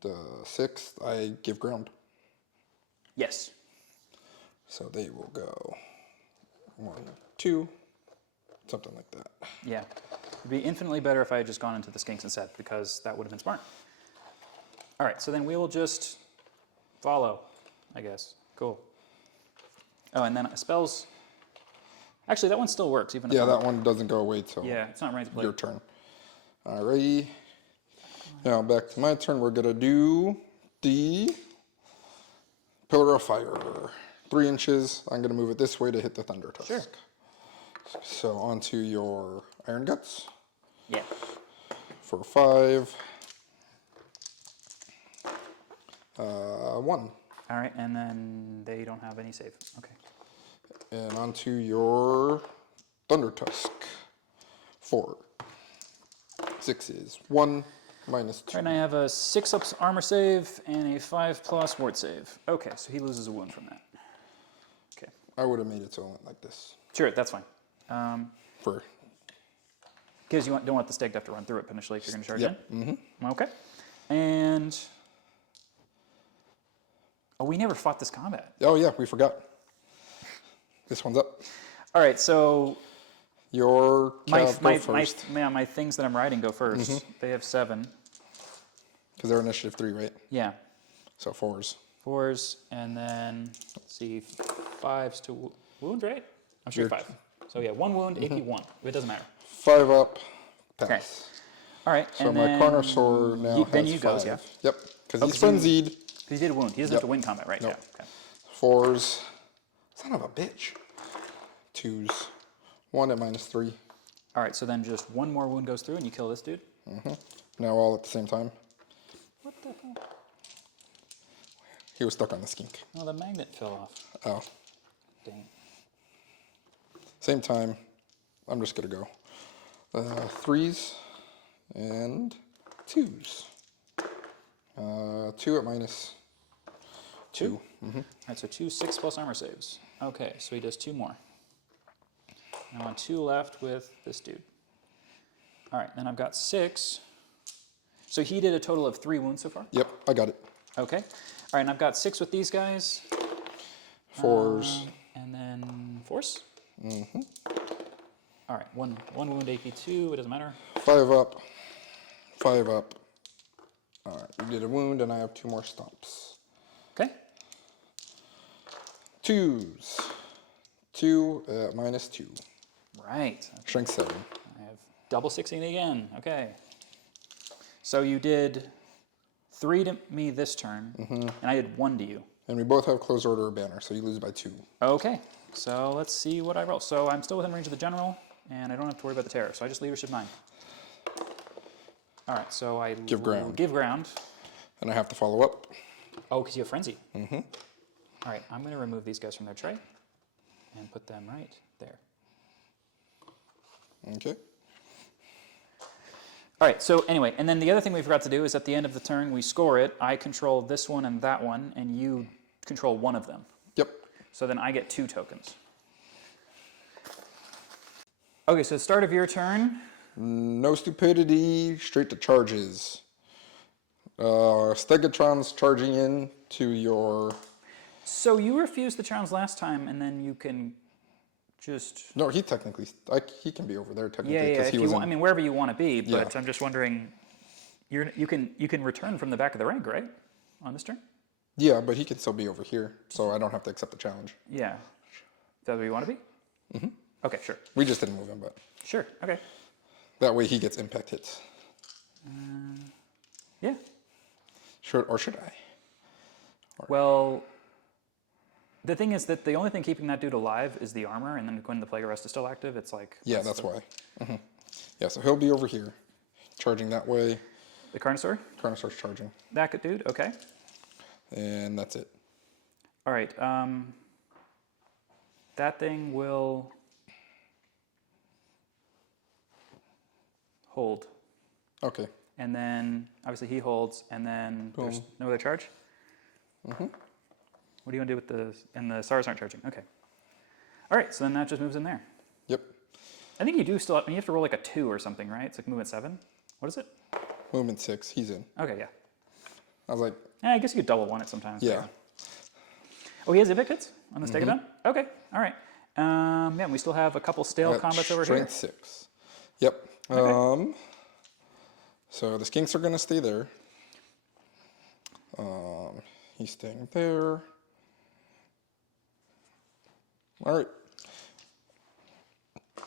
The 6th, I give ground. Yes. So they will go 1, 2, something like that. Yeah. It'd be infinitely better if I had just gone into the Skinks instead, because that would have been smart. All right, so then we will just follow, I guess. Cool. Oh, and then spells. Actually, that one still works, even if Yeah, that one doesn't go away till yeah, it's not ready to play. your turn. Alrighty. Now back to my turn. We're gonna do the Pillar of Fire. 3 inches. I'm gonna move it this way to hit the Thunder Tusk. Sure. So onto your Iron Guts Yeah. for 5. 1. All right, and then they don't have any save. Okay. And onto your Thunder Tusk. 4. 6 is 1 minus 2. All right, and I have a 6 up armor save and a 5+ ward save. Okay, so he loses a wound from that. Okay. I would have made it so it went like this. Sure, that's fine. Because you don't want the stake to have to run through it initially if you're going to charge in? Mm-hmm. Okay. And... Oh, we never fought this combat. Oh, yeah, we forgot. This one's up. All right, so... Your cav go first. My things that I'm riding go first. They have 7. Because they're initiative 3, right? Yeah. So 4s. 4s, and then, let's see, 5s to wound, right? I'm sure 5. So yeah, 1 wound, AP 1. It doesn't matter. 5 up, pass. Okay. All right, So and my then Carnosaur now has then you 5. goes, yeah. Yep, because he's frenzied. Because he did a wound. He doesn't have to win combat, right? Nope. Yeah. Okay. 4s. Son of a bitch. 2s. 1 at -3. All right, so then just 1 more wound goes through and you kill this dude. Now all at the same time. What the hell? He was stuck on the skink. Oh, the magnet fell off. Oh. Dang. Same time. I'm just going to go 3s and 2s. 2 at -2. All right, so 2 6+ armor saves. Okay, so he does 2 more. Now on 2 left with this dude. All right, then I've got 6. So he did a total of 3 wounds so far? Yep, I got it. Okay. All right, and I've got 6 with these guys. 4s. And then 4s? All right, one wound, AP 2, it doesn't matter. 5 up. 5 up. All right, you did a wound, and I have 2 more stomps. Okay. 2s. 2 at -2. Right. Strength 7. I have double 16 again. Okay. So you did 3 to me this turn, and I did 1 to you. And we both have close order or banner, so you lose by 2. Okay. So let's see what I roll. So I'm still within range of the general, and I don't have to worry about the terror. So I just leadership 9. All right. So I Give ground. Give ground. And I have to follow up. Oh, because you have frenzy. All right. I'm going to remove these guys from their tray and put them right there. Okay. All right, so anyway, and then the other thing we forgot to do is at the end of the turn, we score it. I control this one and that one, and you control one of them. Yep. So then I get 2 tokens. Okay, so start of your turn. No stupidity, straight to charges. Stegatron's charging in to your... So you refused the challenge last time, and then you can just... No, he technically... he can be over there technically. Yeah, He if you was want, I mean, wherever you want to be, but Yeah. I'm just wondering, you can return from the back of the rank, right? On this turn? Yeah, but he can still be over here, so I don't have to accept the challenge. Yeah. Is that where you want to be? Okay, sure. We just didn't move him, but... Sure, okay. That way he gets impact hits. Yeah. Or should I? Well, the thing is that the only thing keeping that dude alive is the armor, and then when the Plague Arrest is still active, it's like... Yeah, that's why. Yeah, so he'll be over here, charging that way. The Carnosaur? Carnosaur's charging. That good dude, okay. And that's it. All right, that thing will hold. Okay. And then, obviously he holds, and then there's no other charge? What do you want to do with the... And the Saurus aren't charging, okay. All right, so then that just moves in there. Yep. I think you do still... I mean, you have to roll like a 2 or something, right? It's like movement 7? What is it? Movement 6, he's in. Okay, yeah. I was like... Yeah, I guess you could double one it sometimes. Yeah. Oh, he has evict hits on the Stegodon? Okay, all right. Yeah, we still have a couple stale combats over here. Strength 6. Yep. Okay. So the Skinks are going to stay there. He's staying there. All right.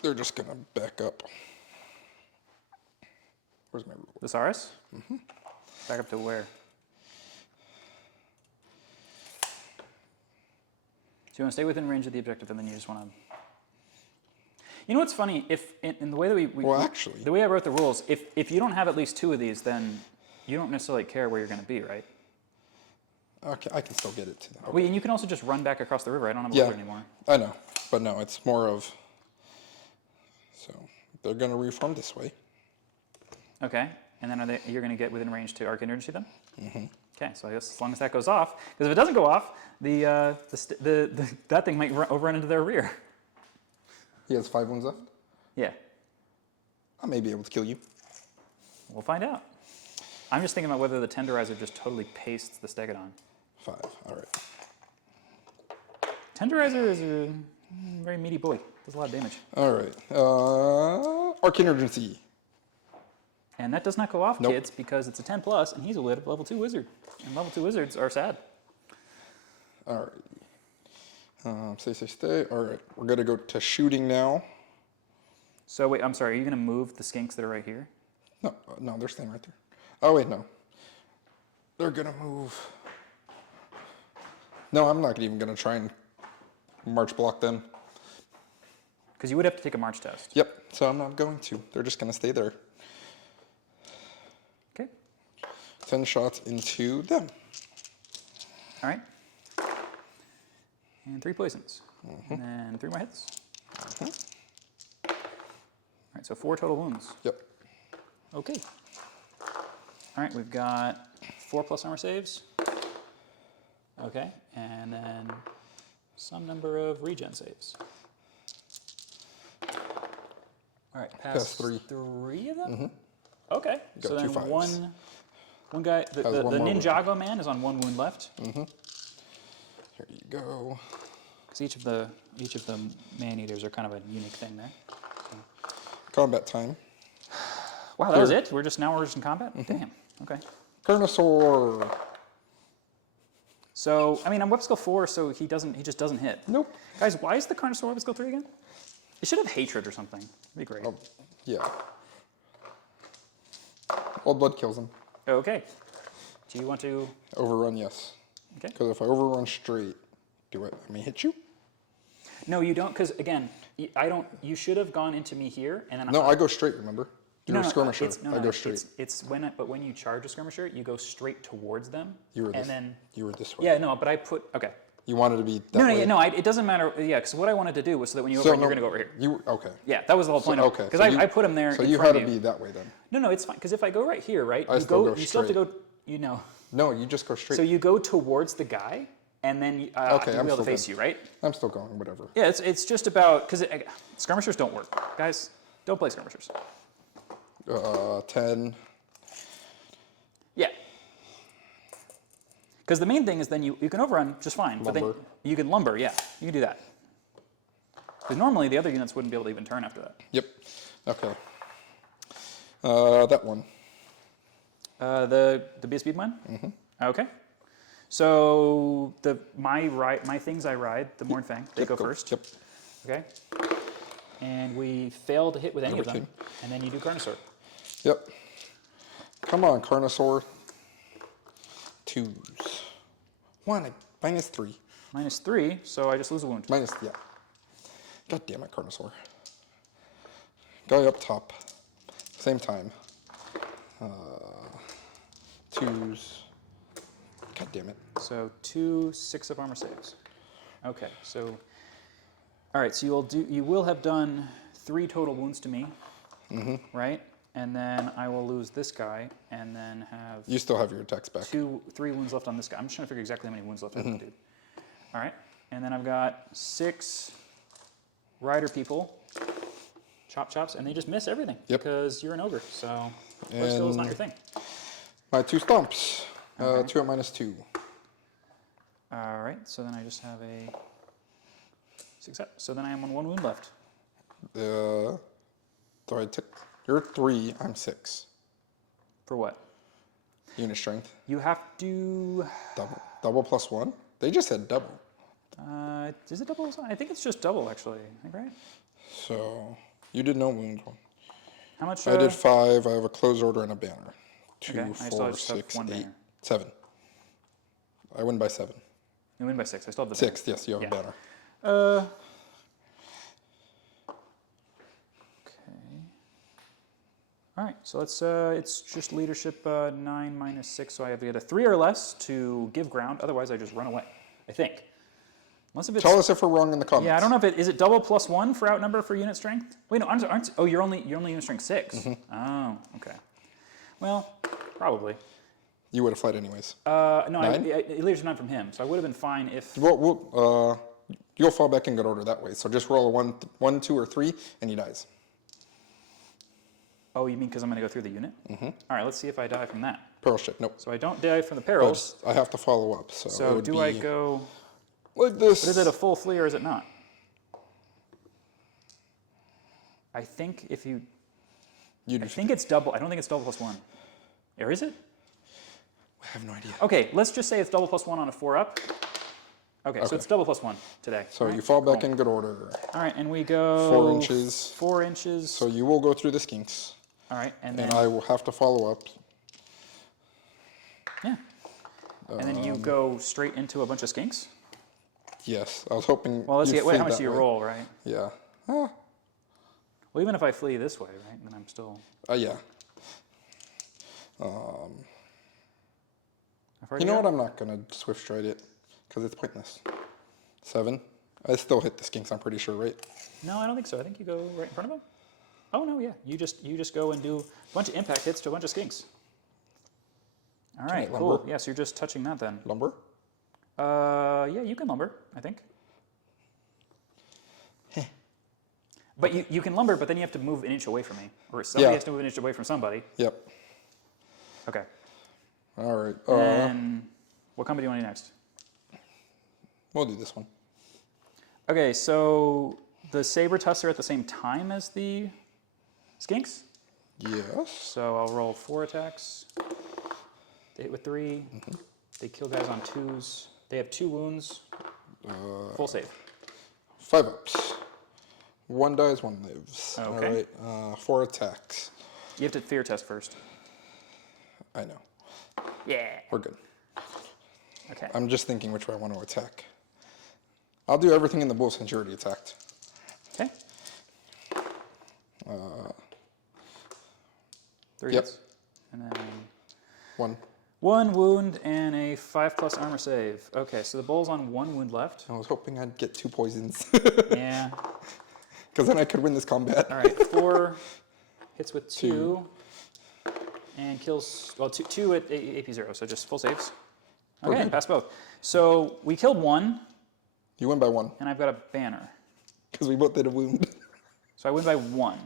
They're just going to back up. Where's my rule? The Saurus? Back up to where? So you want to stay within range of the objective, and then you just want to... You know what's funny? If in the way that Well, actually... the way I wrote the rules, if you don't have at least 2 of these, then you don't necessarily care where you're going to be, right? Okay, I can still get it to them. Okay. Wait, and you can also just run back across the river. I don't have a river anymore. I know. But no, it's more of... So, they're going to reform this way. Okay, and then you're going to get within range to Arcane Urgency then? Okay, so I guess as long as that goes off, because if it doesn't go off, that thing might overrun into their rear. He has 5 wounds left? Yeah. I may be able to kill you. We'll find out. I'm just thinking about whether the Tenderizer just totally pastes the Stegodon. 5, all right. Tenderizer is a very meaty boy. Does a lot of damage. All right. Arcane Urgency. And that does not go off, Nope. kids, because it's a 10 plus, and he's a level 2 wizard. And level 2 wizards are sad. All right. Stay. All right. We're going to go to shooting now. So wait, I'm sorry. Are you going to move the Skinks that are right here? No, they're staying right there. Oh, wait, no. They're going to move. No, I'm not even going to try and march block them. Because you would have to take a march test. Yep, so I'm not going to. They're just going to stay there. Okay. 10 shots into them. All right. And 3 poisons. And then 3 more hits. All right, so 4 total wounds. Yep. Okay. All right, we've got 4 plus armor saves. Okay, and then some number of regen saves. All right, pass 3. 3 of them? Okay, Got so 2 then fives. one guy, the one more Ninjago man is on 1 wound left. Here you go. Because each of the man-eaters are kind of a unique thing there. Combat time. Wow, that was it? We're just in combat? Damn, okay. Carnosaur. So, I mean, I'm whip skill 4, so he just doesn't hit. Nope. Guys, why is the Carnosaur whip skill 3 again? It should have hatred or something. That'd be great. Oh, yeah. Old blood kills him. Okay. Do you want to... Overrun, yes. Okay. Because if I overrun straight, do it. I may hit you? No, you don't, because, again, you should have gone into me here, and then... No, I go straight, remember? You're a skirmisher. I go straight. But when you charge a skirmisher, you go straight towards them. You were this way. Yeah, no, but I put... Okay. You wanted to be that way? It doesn't matter. Yeah, because what I wanted to do was so that when you overrun, you're going to go over here. Okay. Yeah, that was the whole point of it. Because I put him there So in you front had of to be that way then? No, it's fine. Because if I go right here, right, I still go you still have to straight. go, No, you just go straight. So you go towards the guy, and then he'll be able to face you, right? I'm still going, whatever. Yeah, it's just about, because skirmishers don't work. Guys, don't play skirmishers. 10. Yeah. Because the main thing is then you can overrun just fine. Lumber. But then you can lumber, yeah. You can do that. Because normally the other units wouldn't be able to even turn after that. Yep. Okay. That one. The be a speed one? Okay. So my things I ride, the Mornfang, they go first. Yep. Okay. And we fail to hit with any of them. Number 2. And then you do Carnosaur. Yep. Come on, Carnosaur. 2s. 1, -3. -3, so I just lose a wound. Yeah. God damn it, Carnosaur. Guy up top. Same time. 2s. God damn it. So 2 6 of armor saves. Okay, so all right, so you will have done 3 total wounds to me, right? And then I will lose this guy, and then have You still have your attacks back. 3 wounds left on this guy. I'm just trying to figure exactly how many wounds left I have on the dude. All right, and then I've got 6 rider people, chops, and they just miss everything because you're an ogre. So whip skill is not your thing. My 2 stomps. Okay. 2 at -2. All right, so then I just have a success. So then I am on 1 wound left. So I took, you're 3, I'm 6. For what? Unit strength. You have to... Double plus 1? They just said double. Is it double? I think it's just double, actually. I think, right? So you did no wound one. How much? I did 5. I have a close order and a banner. 2, Okay, I still 4, just have 6, one 8, banner. 7. I win by 7. You win by 6. I still have the 6, yes, you have a banner. banner. Okay. All right, so let's. It's just leadership 9 minus 6, so I have to get a 3 or less to give ground. Otherwise, I just run away. I think. Unless if it's, Tell us if we're wrong in the comments. yeah, I don't know if it is it double plus 1 for outnumber for unit strength. Wait, no, aren't oh, you're only unit strength 6. Oh, okay. Well, probably. You would have fled anyways. No, 9? leadership 9 from him, so I would have been fine if. Well, you'll fall back in good order that way. So just roll a 1, 2, or 3, and he dies. Oh, you mean because I'm going to go through the unit? All right, let's see if I die from that. Peril ship, nope. So I don't die from the perils. But I have to follow up. So, it So would do be I go? like this? But is it a full flee or is it not? I think if you. I think it's double. I don't think it's double plus 1. Or is it? I have no idea. Okay, let's just say it's double plus 1 on a 4 up. Okay, so it's double plus 1 today. So right? you fall back Cool. in good order. All right, and we go 4 inches. 4 inches. So you will go through the Skinks. All right, and then And I will have to follow up. yeah, and then you go straight into a bunch of Skinks. Yes, I was hoping. Well, let's you'd get. Wait, how flee much that do you way. roll, right? Yeah. Well, even if I flee this way, right, then I'm still. Yeah. How far You do know go? what? I'm not gonna swift stride it because it's pointless. 7. I still hit the Skinks. I'm pretty sure, right? No, I don't think so. I think you go right in front of him. Oh no, yeah. You just go and do a bunch of impact hits to a bunch of Skinks. All right, I cool. lumber? Yes, you're just touching that then. Lumber. Yeah, you can lumber, I think. But you can lumber, but then you have to move an inch away from me, or somebody has to move an inch away from somebody. Yep. Okay. All right. And what combo do you want to do next? We'll do this one. Okay, so the saber tusks are at the same time as the Skinks. Yes. So I'll roll 4 attacks. They hit with 3. They kill guys on 2s. They have 2 wounds. Full save. 5 ups. 1 dies, 1 lives. Okay. All right. 4 attacks. You have to fear test first. I know. Yeah. We're good. Okay. I'm just thinking which way I want to attack. I'll do everything in the bull since you already attacked. Okay. 3 Yep. hits. And then 1. 1 wound and a 5+ armor save. Okay, so the bull's on 1 wound left. I was hoping I'd get 2 poisons. Yeah. Because then I could win this combat. All right, 4 hits with 2 and kills, well, 2 at AP 0, so just full saves. Okay, Okay. pass both. So we killed 1, You win by 1. and I've got a banner. Because we both did a wound. So I win by 1.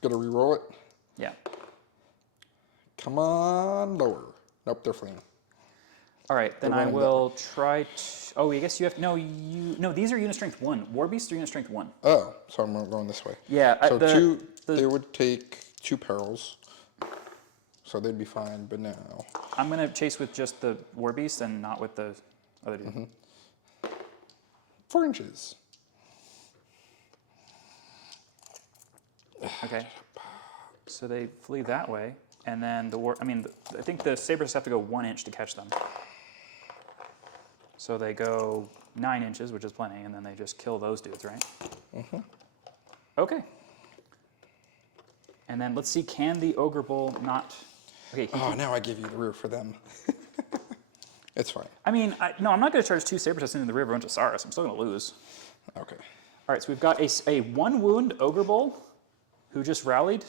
Gotta re-roll it. Yeah. Come on, lower. Nope, they're fleeing. All right, then They're I running will try to, oh, I guess you have, no, these are unit strength 1. War beasts are unit strength 1. Oh, so I'm going this way. Yeah, So they would take 2 perils. So they'd be fine, but now. I'm going to chase with just the war beast and not with the other dude. 4 inches. Okay. So they flee that way, and then I think the sabers have to go 1 inch to catch them. So they go 9 inches, which is plenty, and then they just kill those dudes, right? Okay. And then let's see, can the ogre bull not? Okay. Now I give you the rear for them. It's fine. I mean, no, I'm not going to charge 2 saber tusts into the river into Saurus. I'm still going to lose. Okay. All right, so we've got a 1 wound ogre bull who just rallied.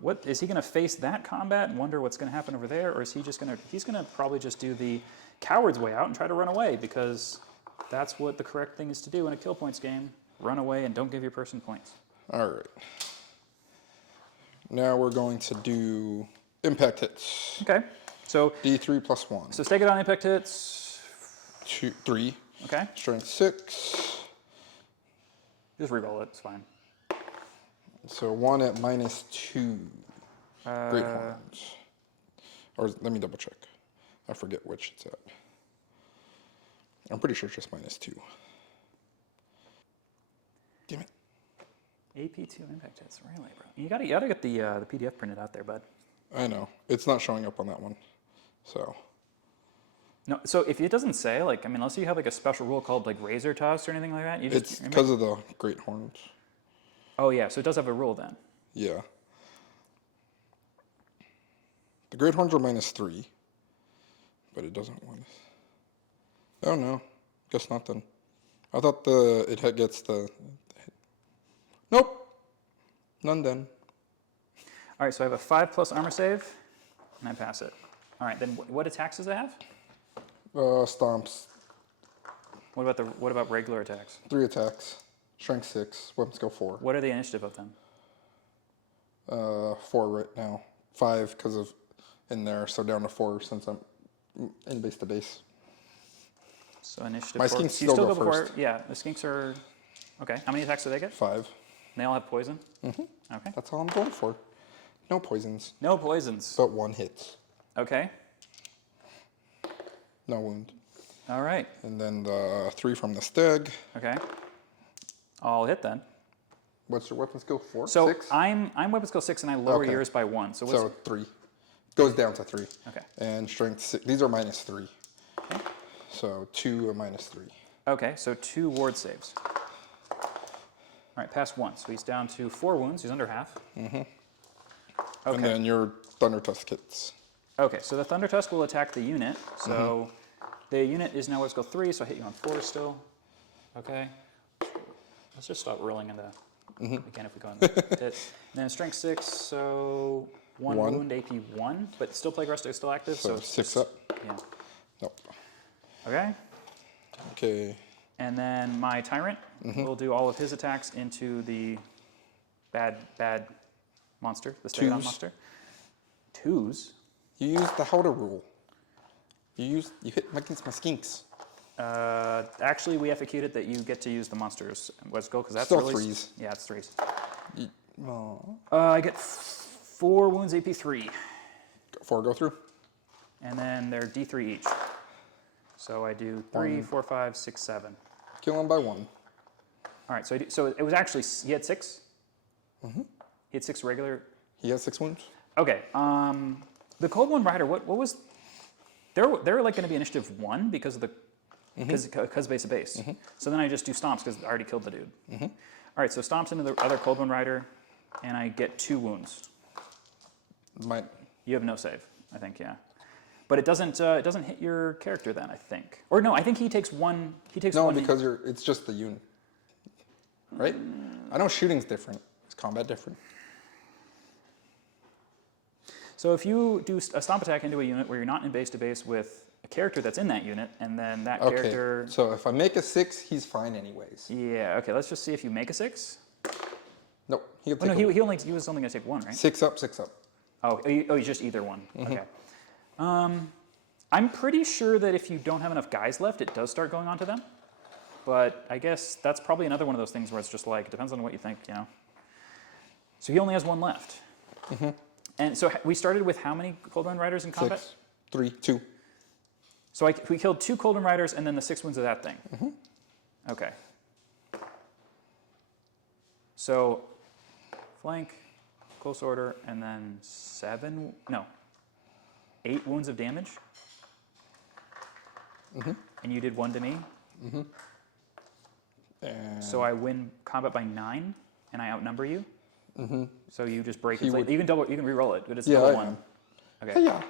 What is he going to face that combat and wonder what's going to happen over there, or is he just going to? He's going to probably just do the coward's way out and try to run away because that's what the correct thing is to do in a kill points game. Run away and don't give your person points. All right. Now we're going to do impact hits. Okay. So D3 plus 1. so stake it on impact hits. 2, 3. Okay. Strength 6. Just reroll it. It's fine. So 1 at -2. Great horns. Or let me double check. I forget which it's at. I'm pretty sure it's just -2. Damn it. AP2 impact hits, really, bro. You gotta get the PDF printed out there, bud. I know. It's not showing up on that one. So. No, so if it doesn't say, like, I mean, unless you have like a special rule called like razor toss or anything like that, you just. It's because of the great horns. Oh yeah, so it does have a rule then. Yeah. The great horns are -3. But it doesn't want. Oh no. Guess not then. I thought it gets the. Nope. None then. All right, so I have a 5+ armor save, and I pass it. All right, then what attacks does it have? Stomps. What about regular attacks? 3 attacks. Strength 6. Weapon skill 4. What are the initiative of them? 4 right now. 5 because of in there, so down to 4 since I'm in base to base. So initiative. My 4. skinks So you still go before. first. Yeah, the skinks are. Okay, how many attacks do they get? 5. They all have poison. Mm-hmm. Okay. That's all I'm going for. No poisons, No poisons. but 1 hits. Okay. No wound. All right. And then the 3 from the stag. Okay. I'll hit then. What's your weapon skill? 4? So 6? I'm weapon skill 6 and I lower Okay. yours by 1. So what's So 3. Goes down to 3. Okay. And strength 6. These are -3. Okay. So 2 or -3. Okay, so 2 ward saves. All right, pass 1. So he's down to 4 wounds. He's under half. Mm-hmm. Okay. And then your Thunder Tusk hits. Okay, so the Thunder Tusk will attack the unit. So Mm-hmm. the unit is now weapon skill 3, so I hit you on 4 still. Okay. Let's just stop rolling into again if we go on hit. And then strength 6, so 1 1. wound, AP 1, but still plague rust is still active. So it's 6 just- up. Yeah. Nope. Okay. Okay. And then my Tyrant will do all of his attacks into the bad monster, the Stegadon 2s. monster. 2s? You used the Howder rule. You hit against my skinks. Actually, we FAQ'd it that you get to use the monsters. Let's go, because that's Still really... 3s. Yeah, it's 3s. Oh. I get 4 wounds, AP 3. 4 go through. And then they're D3 each. So I do 3, 4, 5, 6, 7. Kill him by 1. All right, so it was actually... He had 6? He had 6 regular... He has 6 wounds. Okay, the Cold One Rider, what was... They're like going to be initiative 1 because of the... Because base to base. So then I just do stomps because I already killed the dude. All right, so stomps into the other Cold One Rider, and I get 2 wounds. You have no save, I think, yeah. But it doesn't hit your character then, I think. Or no, I think he takes 1... No, because it's just the unit. Right? I know shooting's different. Is combat different? So if you do a stomp attack into a unit where you're not in base to base with a character that's in that unit, and then that character... So if I make a 6, he's fine anyways. Yeah, okay, let's just see if you make a 6. Nope. He'll Oh, no, take he was only going to take 1, right? 6 up, 6 up. Oh, he's just either one. Okay. I'm pretty sure that if you don't have enough guys left, it does start going on to them. But I guess that's probably another one of those things where it's just like, it depends on what you think, you know? So he only has 1 left. And so we started with how many Cold Run Riders in combat? 6, 3, 2. So we killed 2 Cold Run Riders and then the 6 wounds of that thing. Okay. So flank, close order, and then 8 wounds of damage. And you did 1 to me. And So I win combat by 9, and I outnumber you. So you just break. You can re-roll it, but it's double 1. Okay. Yeah.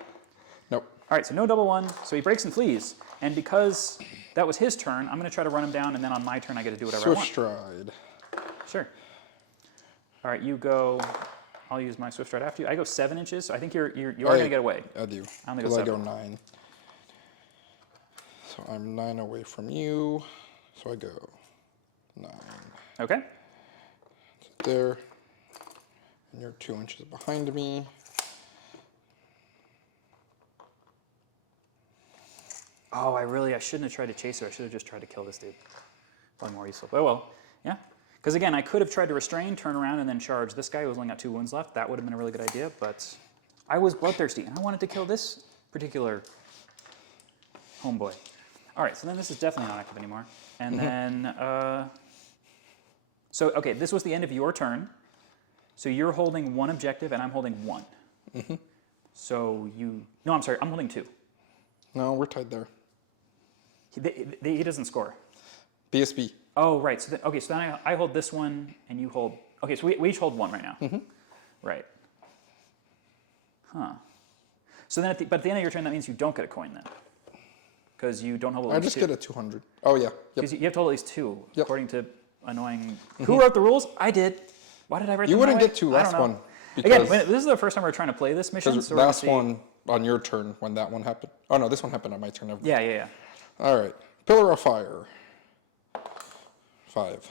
Nope. All right, so no double 1. So he breaks and flees, and because that was his turn, I'm going to try to run him down, and then on my turn I get to do whatever I want. Swift stride. Sure. All right, you go. I'll use my swift stride after you. I go 7 inches, so I think you are going to get away. I do. I only go Because I 7. go 9. So I'm 9 away from you. So I go 9. Okay. There. And you're 2 inches behind me. Oh, I shouldn't have tried to chase her. I should have just tried to kill this dude. Probably more useful. But well, yeah. Because again, I could have tried to restrain, turn around, and then charge this guy who's only got 2 wounds left. That would have been a really good idea, but I was bloodthirsty, and I wanted to kill this particular homeboy. All right, so then this is definitely not active anymore. And then, so, okay, this was the end of your turn. So you're holding 1 objective, and I'm holding 1. So no, I'm sorry, I'm holding 2. No, we're tied there. He doesn't score. BSB. Oh, right. So then I hold this one, and you hold. Okay, so we each hold 1 right now. Right. Huh. So then, but at the end of your turn, that means you don't get a coin then, because you don't hold at least 2. I just get a 200. Oh yeah. Yep. Because you have to hold at least 2, Yep. according to annoying. Who wrote the rules? I did. Why did I write them? You wouldn't that way? get 2 I last don't know. one. Again, this is the first time we're trying to play this mission. Because So we're gonna last see- one on your turn when that one happened. Oh no, this one happened on my turn. Never mind. Yeah. All right. Pillar of Fire. 5.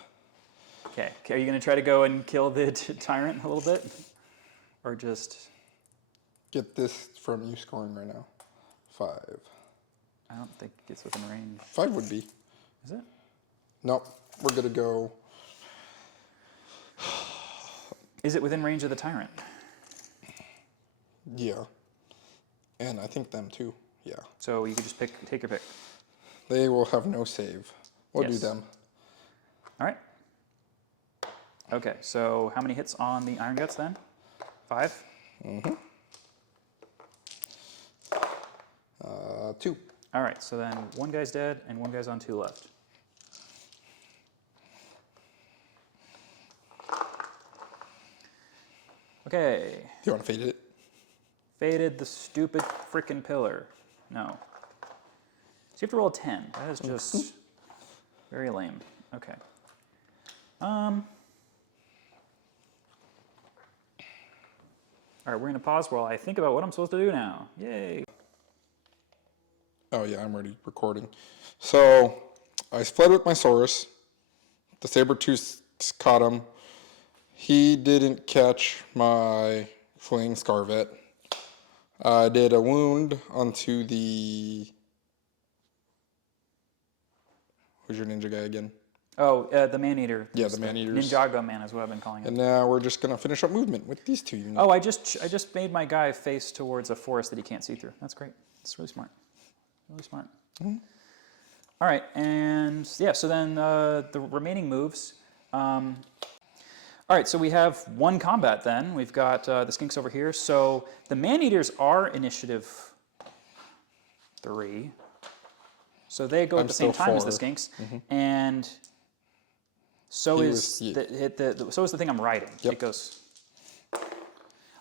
Okay. Are you going to try to go and kill the tyrant a little bit, or just? Get this from you scoring right now. 5. I don't think it gets within range. 5 would be. Is it? Nope. We're gonna go. Is it within range of the tyrant? Yeah. And I think them too. Yeah. So you could just take your pick. They will have no save. We'll do Yes. them. All right. Okay, so how many hits on the Iron Guts then? 5? 2. All right, so then 1 guy's dead and 1 guy's on 2 left. Okay. Do you want to fade it? Faded the stupid frickin' pillar. No. So you have to roll a 10. That is just very lame. Okay. All right, we're going to pause while I think about what I'm supposed to do now. Yay. Oh yeah, I'm already recording. So I fled with my Saurus. The saber-tooth caught him. He didn't catch my fleeing Scarvet. I did a wound onto the... Who's your ninja guy again? Oh, the Man-Eater. Yeah, the Man-Eaters. Ninjago Man is what I've been calling it. And now we're just going to finish up movement with these 2 units. Oh, I just made my guy face towards a forest that he can't see through. That's great. That's really smart. Really smart. All right, and yeah, so then the remaining moves. All right, so we have 1 combat then. We've got the Skinks over here. So the Man-Eaters are initiative 3. So they go at the same still time as the 4. Skinks. And so He is was- so is the thing I'm riding. Yep. It goes. I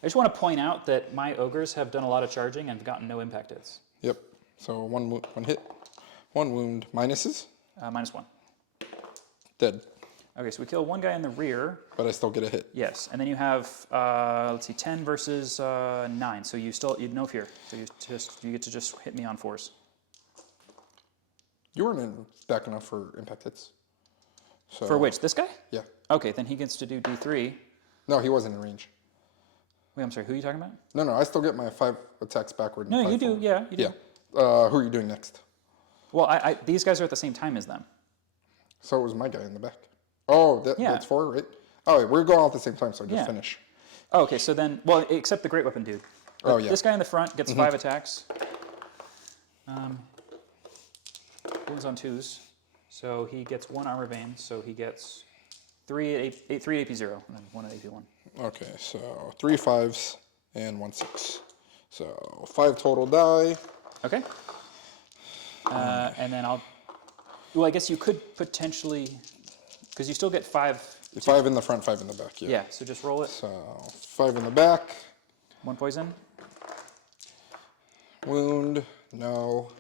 just want to point out that my ogres have done a lot of charging and have gotten no impact hits. Yep. So 1 hit, 1 wound. Minuses? -1. Dead. Okay, so we kill 1 guy in the rear. But I still get a hit. Yes, and then you have let's see, 10 versus 9. So you no fear. So you get to just hit me on 4s. You weren't back enough for impact hits. So, For which? This guy? Yeah. Okay, then he gets to do D3. No, he wasn't in range. Wait, I'm sorry. Who are you talking about? No, I still get my 5 attacks backward. And No, 5 you do. forward. Yeah, you do. Yeah. Who are you doing next? Well, these guys are at the same time as them. So it was my guy in the back. Oh, Yeah. that's 4, right? Oh, we're going all at the same time, so just Yeah. finish. Oh, okay, so then, well, except the Great Weapon dude. Oh, yeah. This guy in the front gets 5 attacks. Wounds on 2s. So he gets 1 armor vein, so he gets 3 at AP0, and then 1 at AP1. Okay, so 3 5s and 1 6. So 5 total die. Okay. And then well, I guess you could potentially, because you still get 5. 5 in the front, 5 in the back. Yeah. Yeah, so just roll it. So 5 in the back. 1 poison. Wound. No.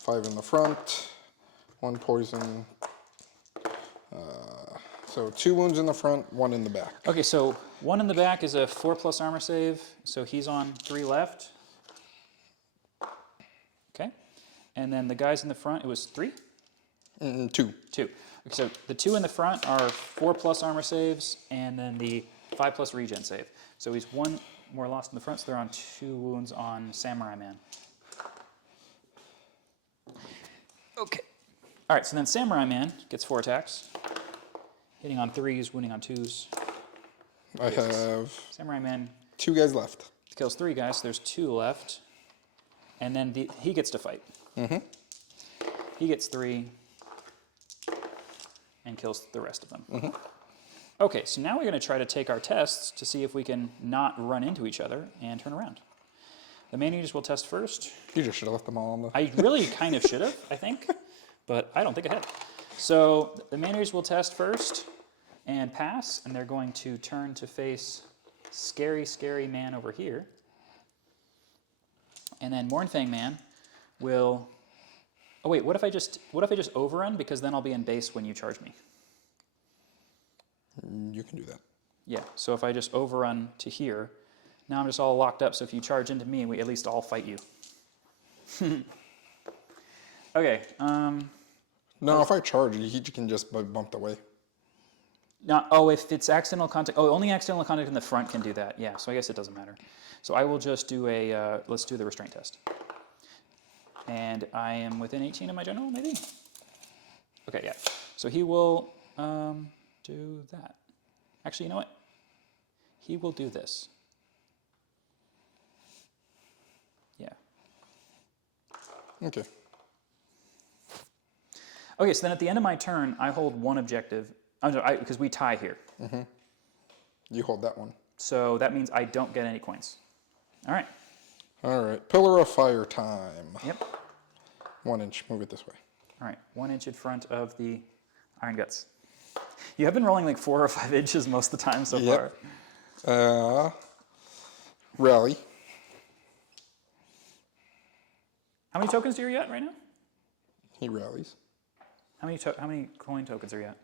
5 in the front. 1 poison. So 2 wounds in the front, 1 in the back. Okay, so 1 in the back is a 4+ armor save, so he's on 3 left. Okay. And then the guys in the front, it was 3? 2. 2. Okay, so the 2 in the front are 4+ armor saves, and then the 5 5+ regen save. So he's 1 more lost in the front, so they're on 2 wounds on Samurai Man. Okay. All right, so then Samurai Man gets 4 attacks. Hitting on 3s, wounding on 2s. I have Samurai Man 2 guys left. kills 3 guys, so there's 2 left. And then he gets to fight. Mm-hmm. He gets 3 and kills the rest of them. Mm-hmm. Okay, so now we're going to try to take our tests to see if we can not run into each other and turn around. The man-eaters will test first. You just should have left them all on the... I really kind of should have, I think, but I don't think I had. So the man-eaters will test first and pass, and they're going to turn to face scary, scary man over here. And then Mournfang Man will... Oh wait, what if I just overrun, because then I'll be in base when you charge me? You can do that. Yeah, so if I just overrun to here, now I'm just all locked up, so if you charge into me, we at least all fight you. Okay. No, if I charge, he can just be bumped away. If it's accidental contact, only accidental contact in the front can do that. Yeah, so I guess it doesn't matter. So I will just do let's do the restraint test. And I am within 18 of my general, maybe? Okay, yeah. So he will do that. Actually, you know what? He will do this. Yeah. Okay. Okay, so then at the end of my turn, I hold 1 objective, because we tie here. Mm-hmm. You hold that one. So that means I don't get any coins. All right. All right. Pillar of Fire time. Yep. 1 inch. Move it this way. All right. 1 inch in front of the Iron Guts. You have been rolling like 4 or 5 inches most of the time so far. Rally. How many tokens are you at right now? He rallies. How many coin tokens are you at?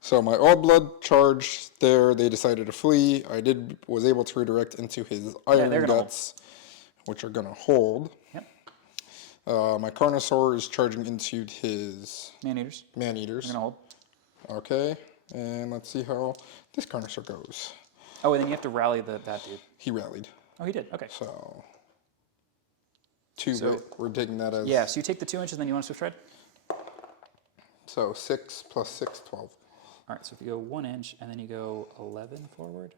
So my Old Blood charged there. They decided to flee. I was able to redirect into his Iron Guts, which are going to hold. Yep. My Carnosaur is charging into his Man-eaters. Man-eaters. They're going to hold. Okay, and let's see how this Carnosaur goes. Oh, and then you have to rally that dude. He rallied. Oh, he did. Okay. So, we're taking that as... Yeah, so you take the 2 inches, and then you want to swift tread? So 6 plus 6, 12. All right, so if you go 1 inch, and then you go 11 forward.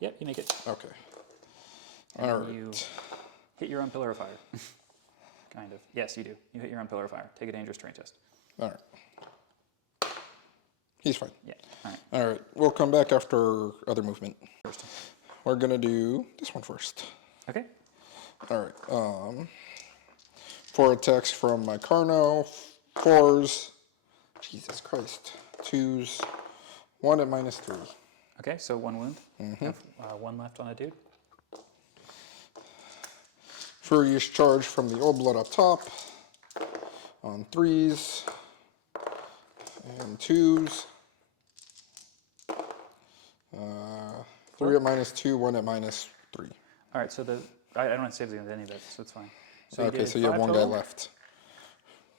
Yep, you make it. Okay. And all right. You hit your own pillar of fire. Kind of. Yes, you do. You hit your own pillar of fire. Take a dangerous terrain test. All right. He's fine. Yeah, all right. All right, we'll come back after other movement. First. We're going to do this one first. Okay. All right. 4 attacks from my Carno. 4s. Jesus Christ. 2s. 1 at -3. Okay, so 1 wound. Mm-hmm. Have, 1 left on a dude. Furious Charge from the Old Blood up top. On 3s. And 2s. 3 at -2, 1 at -3. All right, so I don't have to save against any of it, so it's fine. So Okay, so you have 1 guy left.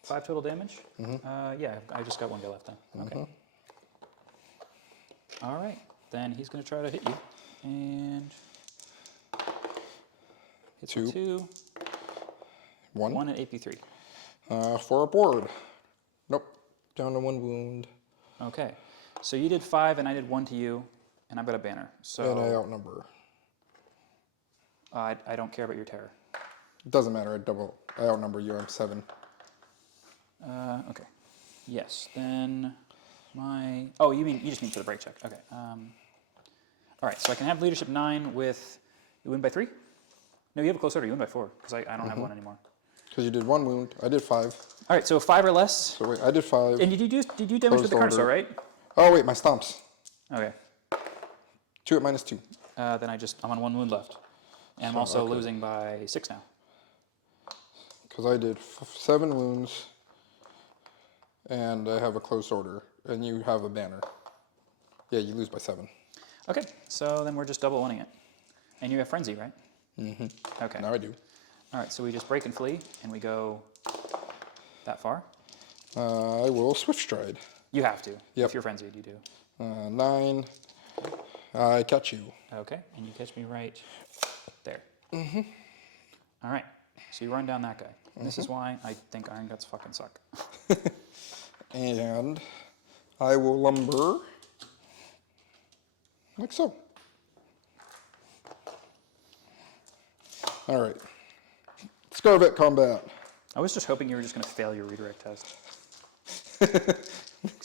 5 total damage? Mm-hmm. Yeah, I just got 1 guy left then. Okay. Mm-hmm. All right, then he's going to try to hit you. And... hit 2. 2. 1. 1 at AP3. 4 aboard. Nope. Down to 1 wound. Okay, so you did 5 and I did 1 to you, and I've got a banner. So And I outnumber. I don't care about your terror. It doesn't matter. I outnumber you. I'm 7. Okay. Yes. Then my... Oh, you just mean for the break check. Okay. All right. So I can have leadership 9 with... You win by 3? No, you have a close order. You win by 4 because I don't have 1 anymore. Because you did 1 wound. I did 5. All right. So 5 or less. So wait, I did 5. And did you damage with the Carnosaur, right? Oh wait, my stomps. Okay. 2 at -2. Then I'm on 1 wound left, and I'm also losing by 6 now. Because I did 7 wounds, and I have a close order, and you have a banner. Yeah, you lose by 7. Okay. So then we're just double winning it, and you have frenzy, right? Mm-hmm. Okay. Now I do. All right. So we just break and flee, and we go that far. I will swift stride. You have to. Yep. If you're frenzied, you do. 9, I catch you. Okay, and you catch me right there. Mm-hmm. All right, so you run down that guy. And this is why I think iron guts fucking suck. And I will lumber like so. All right. Scarvet combat. I was just hoping you were just going to fail your redirect test.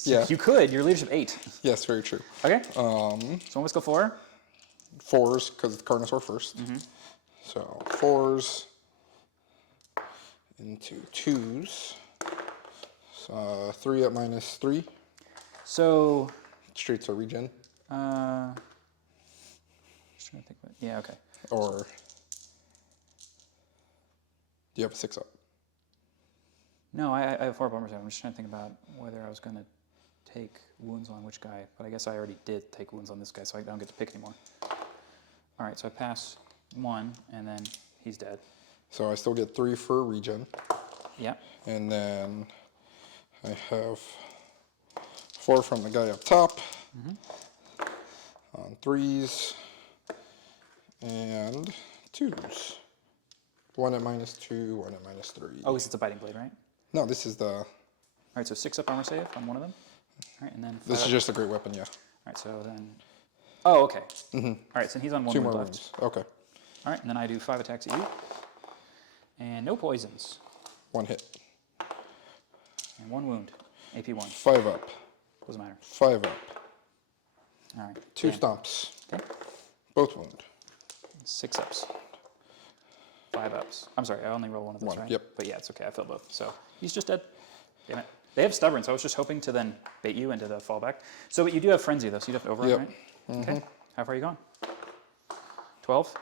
Yeah. You could. Your leadership 8. Yes, very true. Okay. So let's go 4. 4s, because the Carnosaur first. So 4s into 2s. 3 at -3. So. Streets are regen. Just trying to think. Yeah. Okay. Or do you have a 6 up? No, I have 4 bombers. I'm just trying to think about whether I was going to take wounds on which guy, but I guess I already did take wounds on this guy, so I don't get to pick anymore. All right, so I pass 1, and then he's dead. So I still get 3 for regen. Yeah. And then I have 4 from the guy up top on 3s and 2s. 1 at -2, 1 at -3. Oh, it's a biting blade, right? No, this is the. All right, so 6 up armor save on one of them. All right, and then. This is just a great weapon, yeah. All right, so then. Oh, okay. All right, so he's on 1 2 wound more left. wounds. Okay. All right, and then I do 5 attacks at you, and no poisons, 1 hit. and 1 wound, AP 1. 5 up. Doesn't matter. 5 up. All right. 2 damn. stomps. Okay. Both wound. 6 ups. 5 ups. I'm sorry, I only roll one of those, 1, right? yep. But yeah, it's okay. I failed both. So he's just dead. Damn it. They have stubborn, so I was just hoping to then bait you into the fallback. So you do have frenzy though, so you have to overrun, Yep. right? Okay. How far are you going? 12.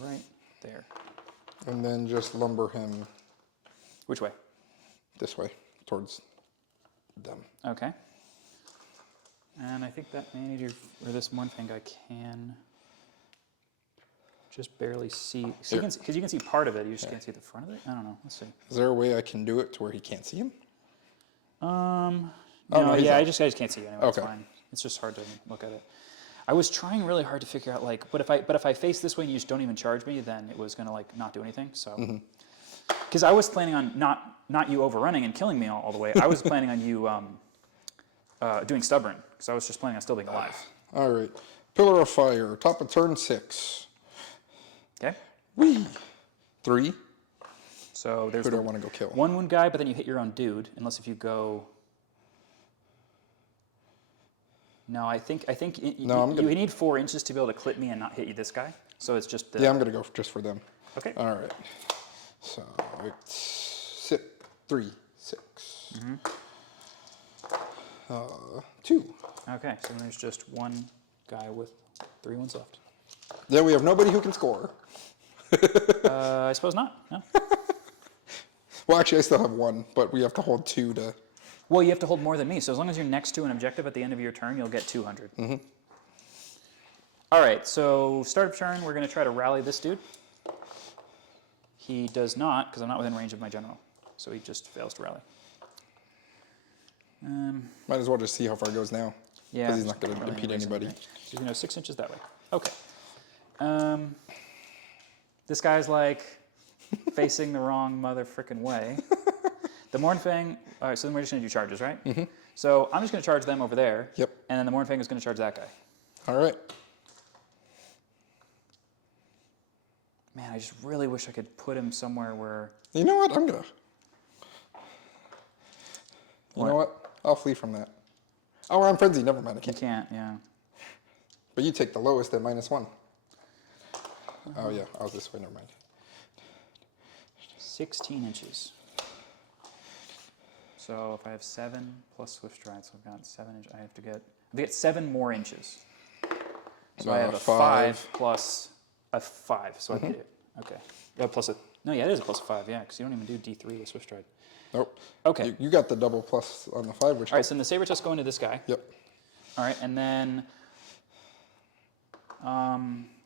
Right there. And then just lumber him Which way? this way towards them. Okay. And I think that manager, or this one thing I can just barely see. Because you can see part of it, you just can't see the front of it? I don't know. Let's see. Is there a way I can do it to where he can't see him? No, no, he's yeah, up. I just can't see you anyway. It's Okay. fine. It's just hard to look at it. I was trying really hard to figure out like, but if I face this way and you just don't even charge me, then it was gonna like not do anything. So, because I was planning on not you overrunning and killing me all the way. I was planning on you doing stubborn because I was just planning on still being alive. All right. Pillar of Fire. Top of turn 6. Okay. Whee! 3. So there's Who do I the want to go kill? 1 wound guy, but then you hit your own dude, unless if you go. No, I think No, you need 4 inches to be able to clip me and not hit you this guy. So it's just the. Yeah, I'm going to go just for them. Okay. All right. So it's 3, 6. 2. Okay, so there's just 1 guy with 3 wounds left. Then we have nobody who can score. I suppose not. No. Well, actually, I still have 1, but we have to hold 2 to. Well, you have to hold more than me. So as long as you're next to an objective at the end of your turn, you'll get 200. All right. So start of turn, we're going to try to rally this dude. He does not, because I'm not within range of my general. So he just fails to rally. Might as well just see how far it goes now. Yeah. Because he's not going to really impede no reason, anybody. right? So he's 6 inches that way. Okay. This guy's like facing the wrong mother-frickin' way. The Mournfang, all right, so then we're just going to do charges, right? So I'm just going to charge them over there. Yep. And then the Mournfang is going to charge that guy. All right. Man, I just really wish I could put him somewhere where... You know what? I'm going to. You What? know what? I'll flee from that. Oh, we're on frenzy. Never mind. I You can't. can't, yeah. But you take the lowest at -1. Oh, yeah. I was this way. Never mind. 16 inches. So if I have 7 plus swift stride, so I've got 7 inches. I have to get 7 more inches. So I have a 5 plus a 5. So I beat it. Okay. Plus a... No, yeah, it is a plus 5, yeah, because you don't even do D3 with swift stride. Nope. Okay. You got the double plus on the 5, which All right, so then the saber test going to this guy. Yep. All right, and then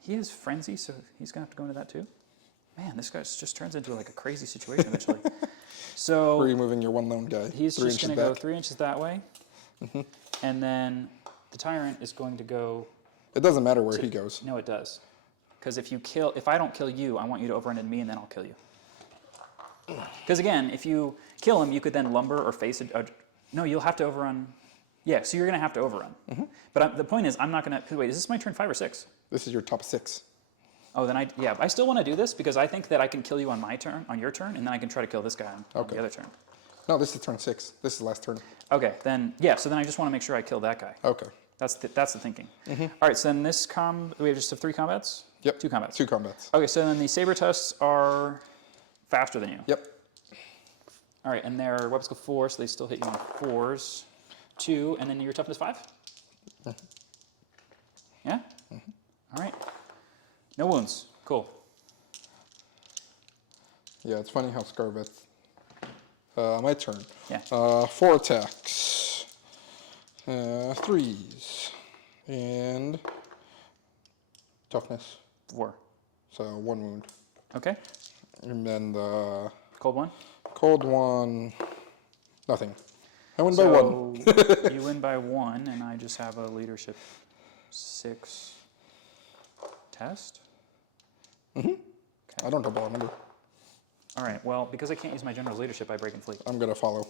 he has frenzy, so he's gonna have to go into that too. Man, this guy just turns into like a crazy situation eventually. So Where are you moving your one lone guy? he's 3 just inches going to go back. 3 inches that way. And then the tyrant is going to go... It doesn't matter where he goes. No, it does. Because if I don't kill you, I want you to overrun into me, and then I'll kill you. Because again, if you kill him, you could then lumber or face a... No, you'll have to overrun... Yeah, so you're going to have to overrun. But the point is, I'm not going to... Wait, is this my turn 5 or 6? This is your top 6. Oh, then I still want to do this because I think that I can kill you on my turn, on your turn, and then I can try to kill this guy on the other turn. No, this is turn 6. This is the last turn. Okay, then, yeah, so then I just want to make sure I kill that guy. Okay. That's the thinking. All right, so then this we just have 3 combats? Yep. 2 combats. 2 combats. Okay, so then the saber tusks are faster than you. Yep. All right, and their weapons go 4, so they still hit you on 4s. 2, and then your toughness 5? Yeah? All right. No wounds. Cool. Yeah, it's funny how Scarvets. My turn. Yeah. 4 attacks. 3s. And toughness. 4. So 1 wound. Okay. And then the Cold one? cold one, nothing. I win by 1. You win by 1, and I just have a leadership 6 test. I don't double remember. All right, well, because I can't use my general's leadership, I break and flee. I'm going to follow.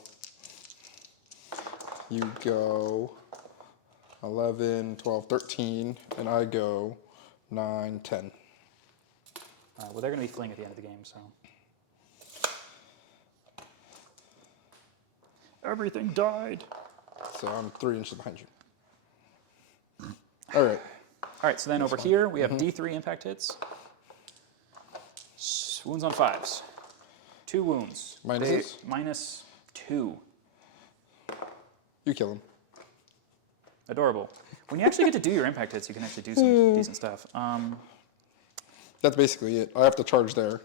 You go 11, 12, 13, and I go 9, 10. Well, they're going to be fleeing at the end of the game, so. Everything died. So I'm 3 inches behind you. All right. All right, so then over here, we have D3 impact hits. Wounds on 5s. 2 wounds. Minuses? Minus 2. You kill him. Adorable. When you actually get to do your impact hits, you can actually do some decent stuff. That's basically it. I have to charge there.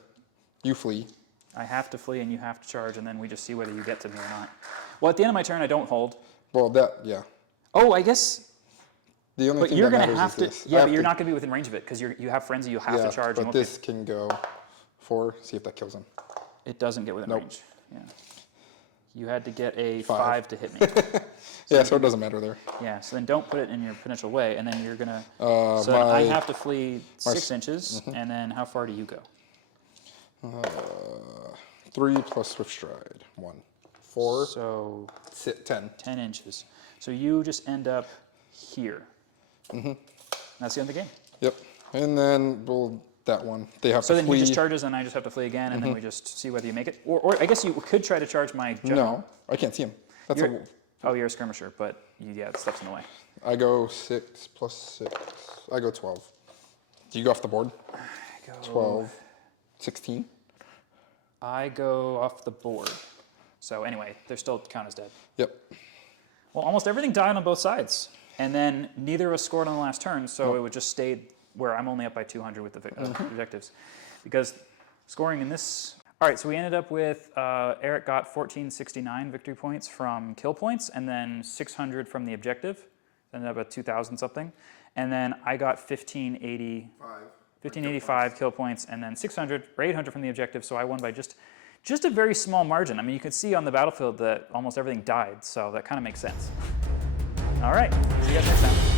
You flee. I have to flee and you have to charge, and then we just see whether you get to me or not. Well, at the end of my turn, I don't hold. Well, that, yeah. Oh, I guess. The only But thing you're that going to matters have to. is this. Yeah, but you're not going to be within range of it because you have frenzy. You have to charge. But and this can go 4. See if that kills him. It doesn't get within Nope. range. Yeah. You had to get a 5 to hit me. So it doesn't matter there. Yeah. So then don't put it in your potential way, and then you're gonna. So then I have to flee 6 inches, and then how far do you go? 3 plus swift stride. 1. 4. So Sit 10. 10 inches. So you just end up here. That's the end of the game. Yep. And then that one. They have So to then flee. he just charges, and I just have to flee again, and then we just see whether you make it. Or I guess you could try to charge my general. No, I can't see him. That's You're a skirmisher, but yeah, the stuff's in the way. I go 6 plus 6. I go 12. Do you go off the board? I go 12. 16. I go off the board. So anyway, they're still count as dead. Yep. Well, almost everything died on both sides. And then neither of us scored on the last turn, so it would just stay where I'm only up by 200 with the objectives. Because scoring in this... All right, so we ended up with Eric got 1469 victory points from kill points, and then 600 from the objective. Ended up at 2,000 something. And then I got 1585 kill points, and then 600 or 800 from the objective, so I won by just a very small margin. I mean, you can see on the battlefield that almost everything died, so that kind of makes sense. All right, see you guys next time.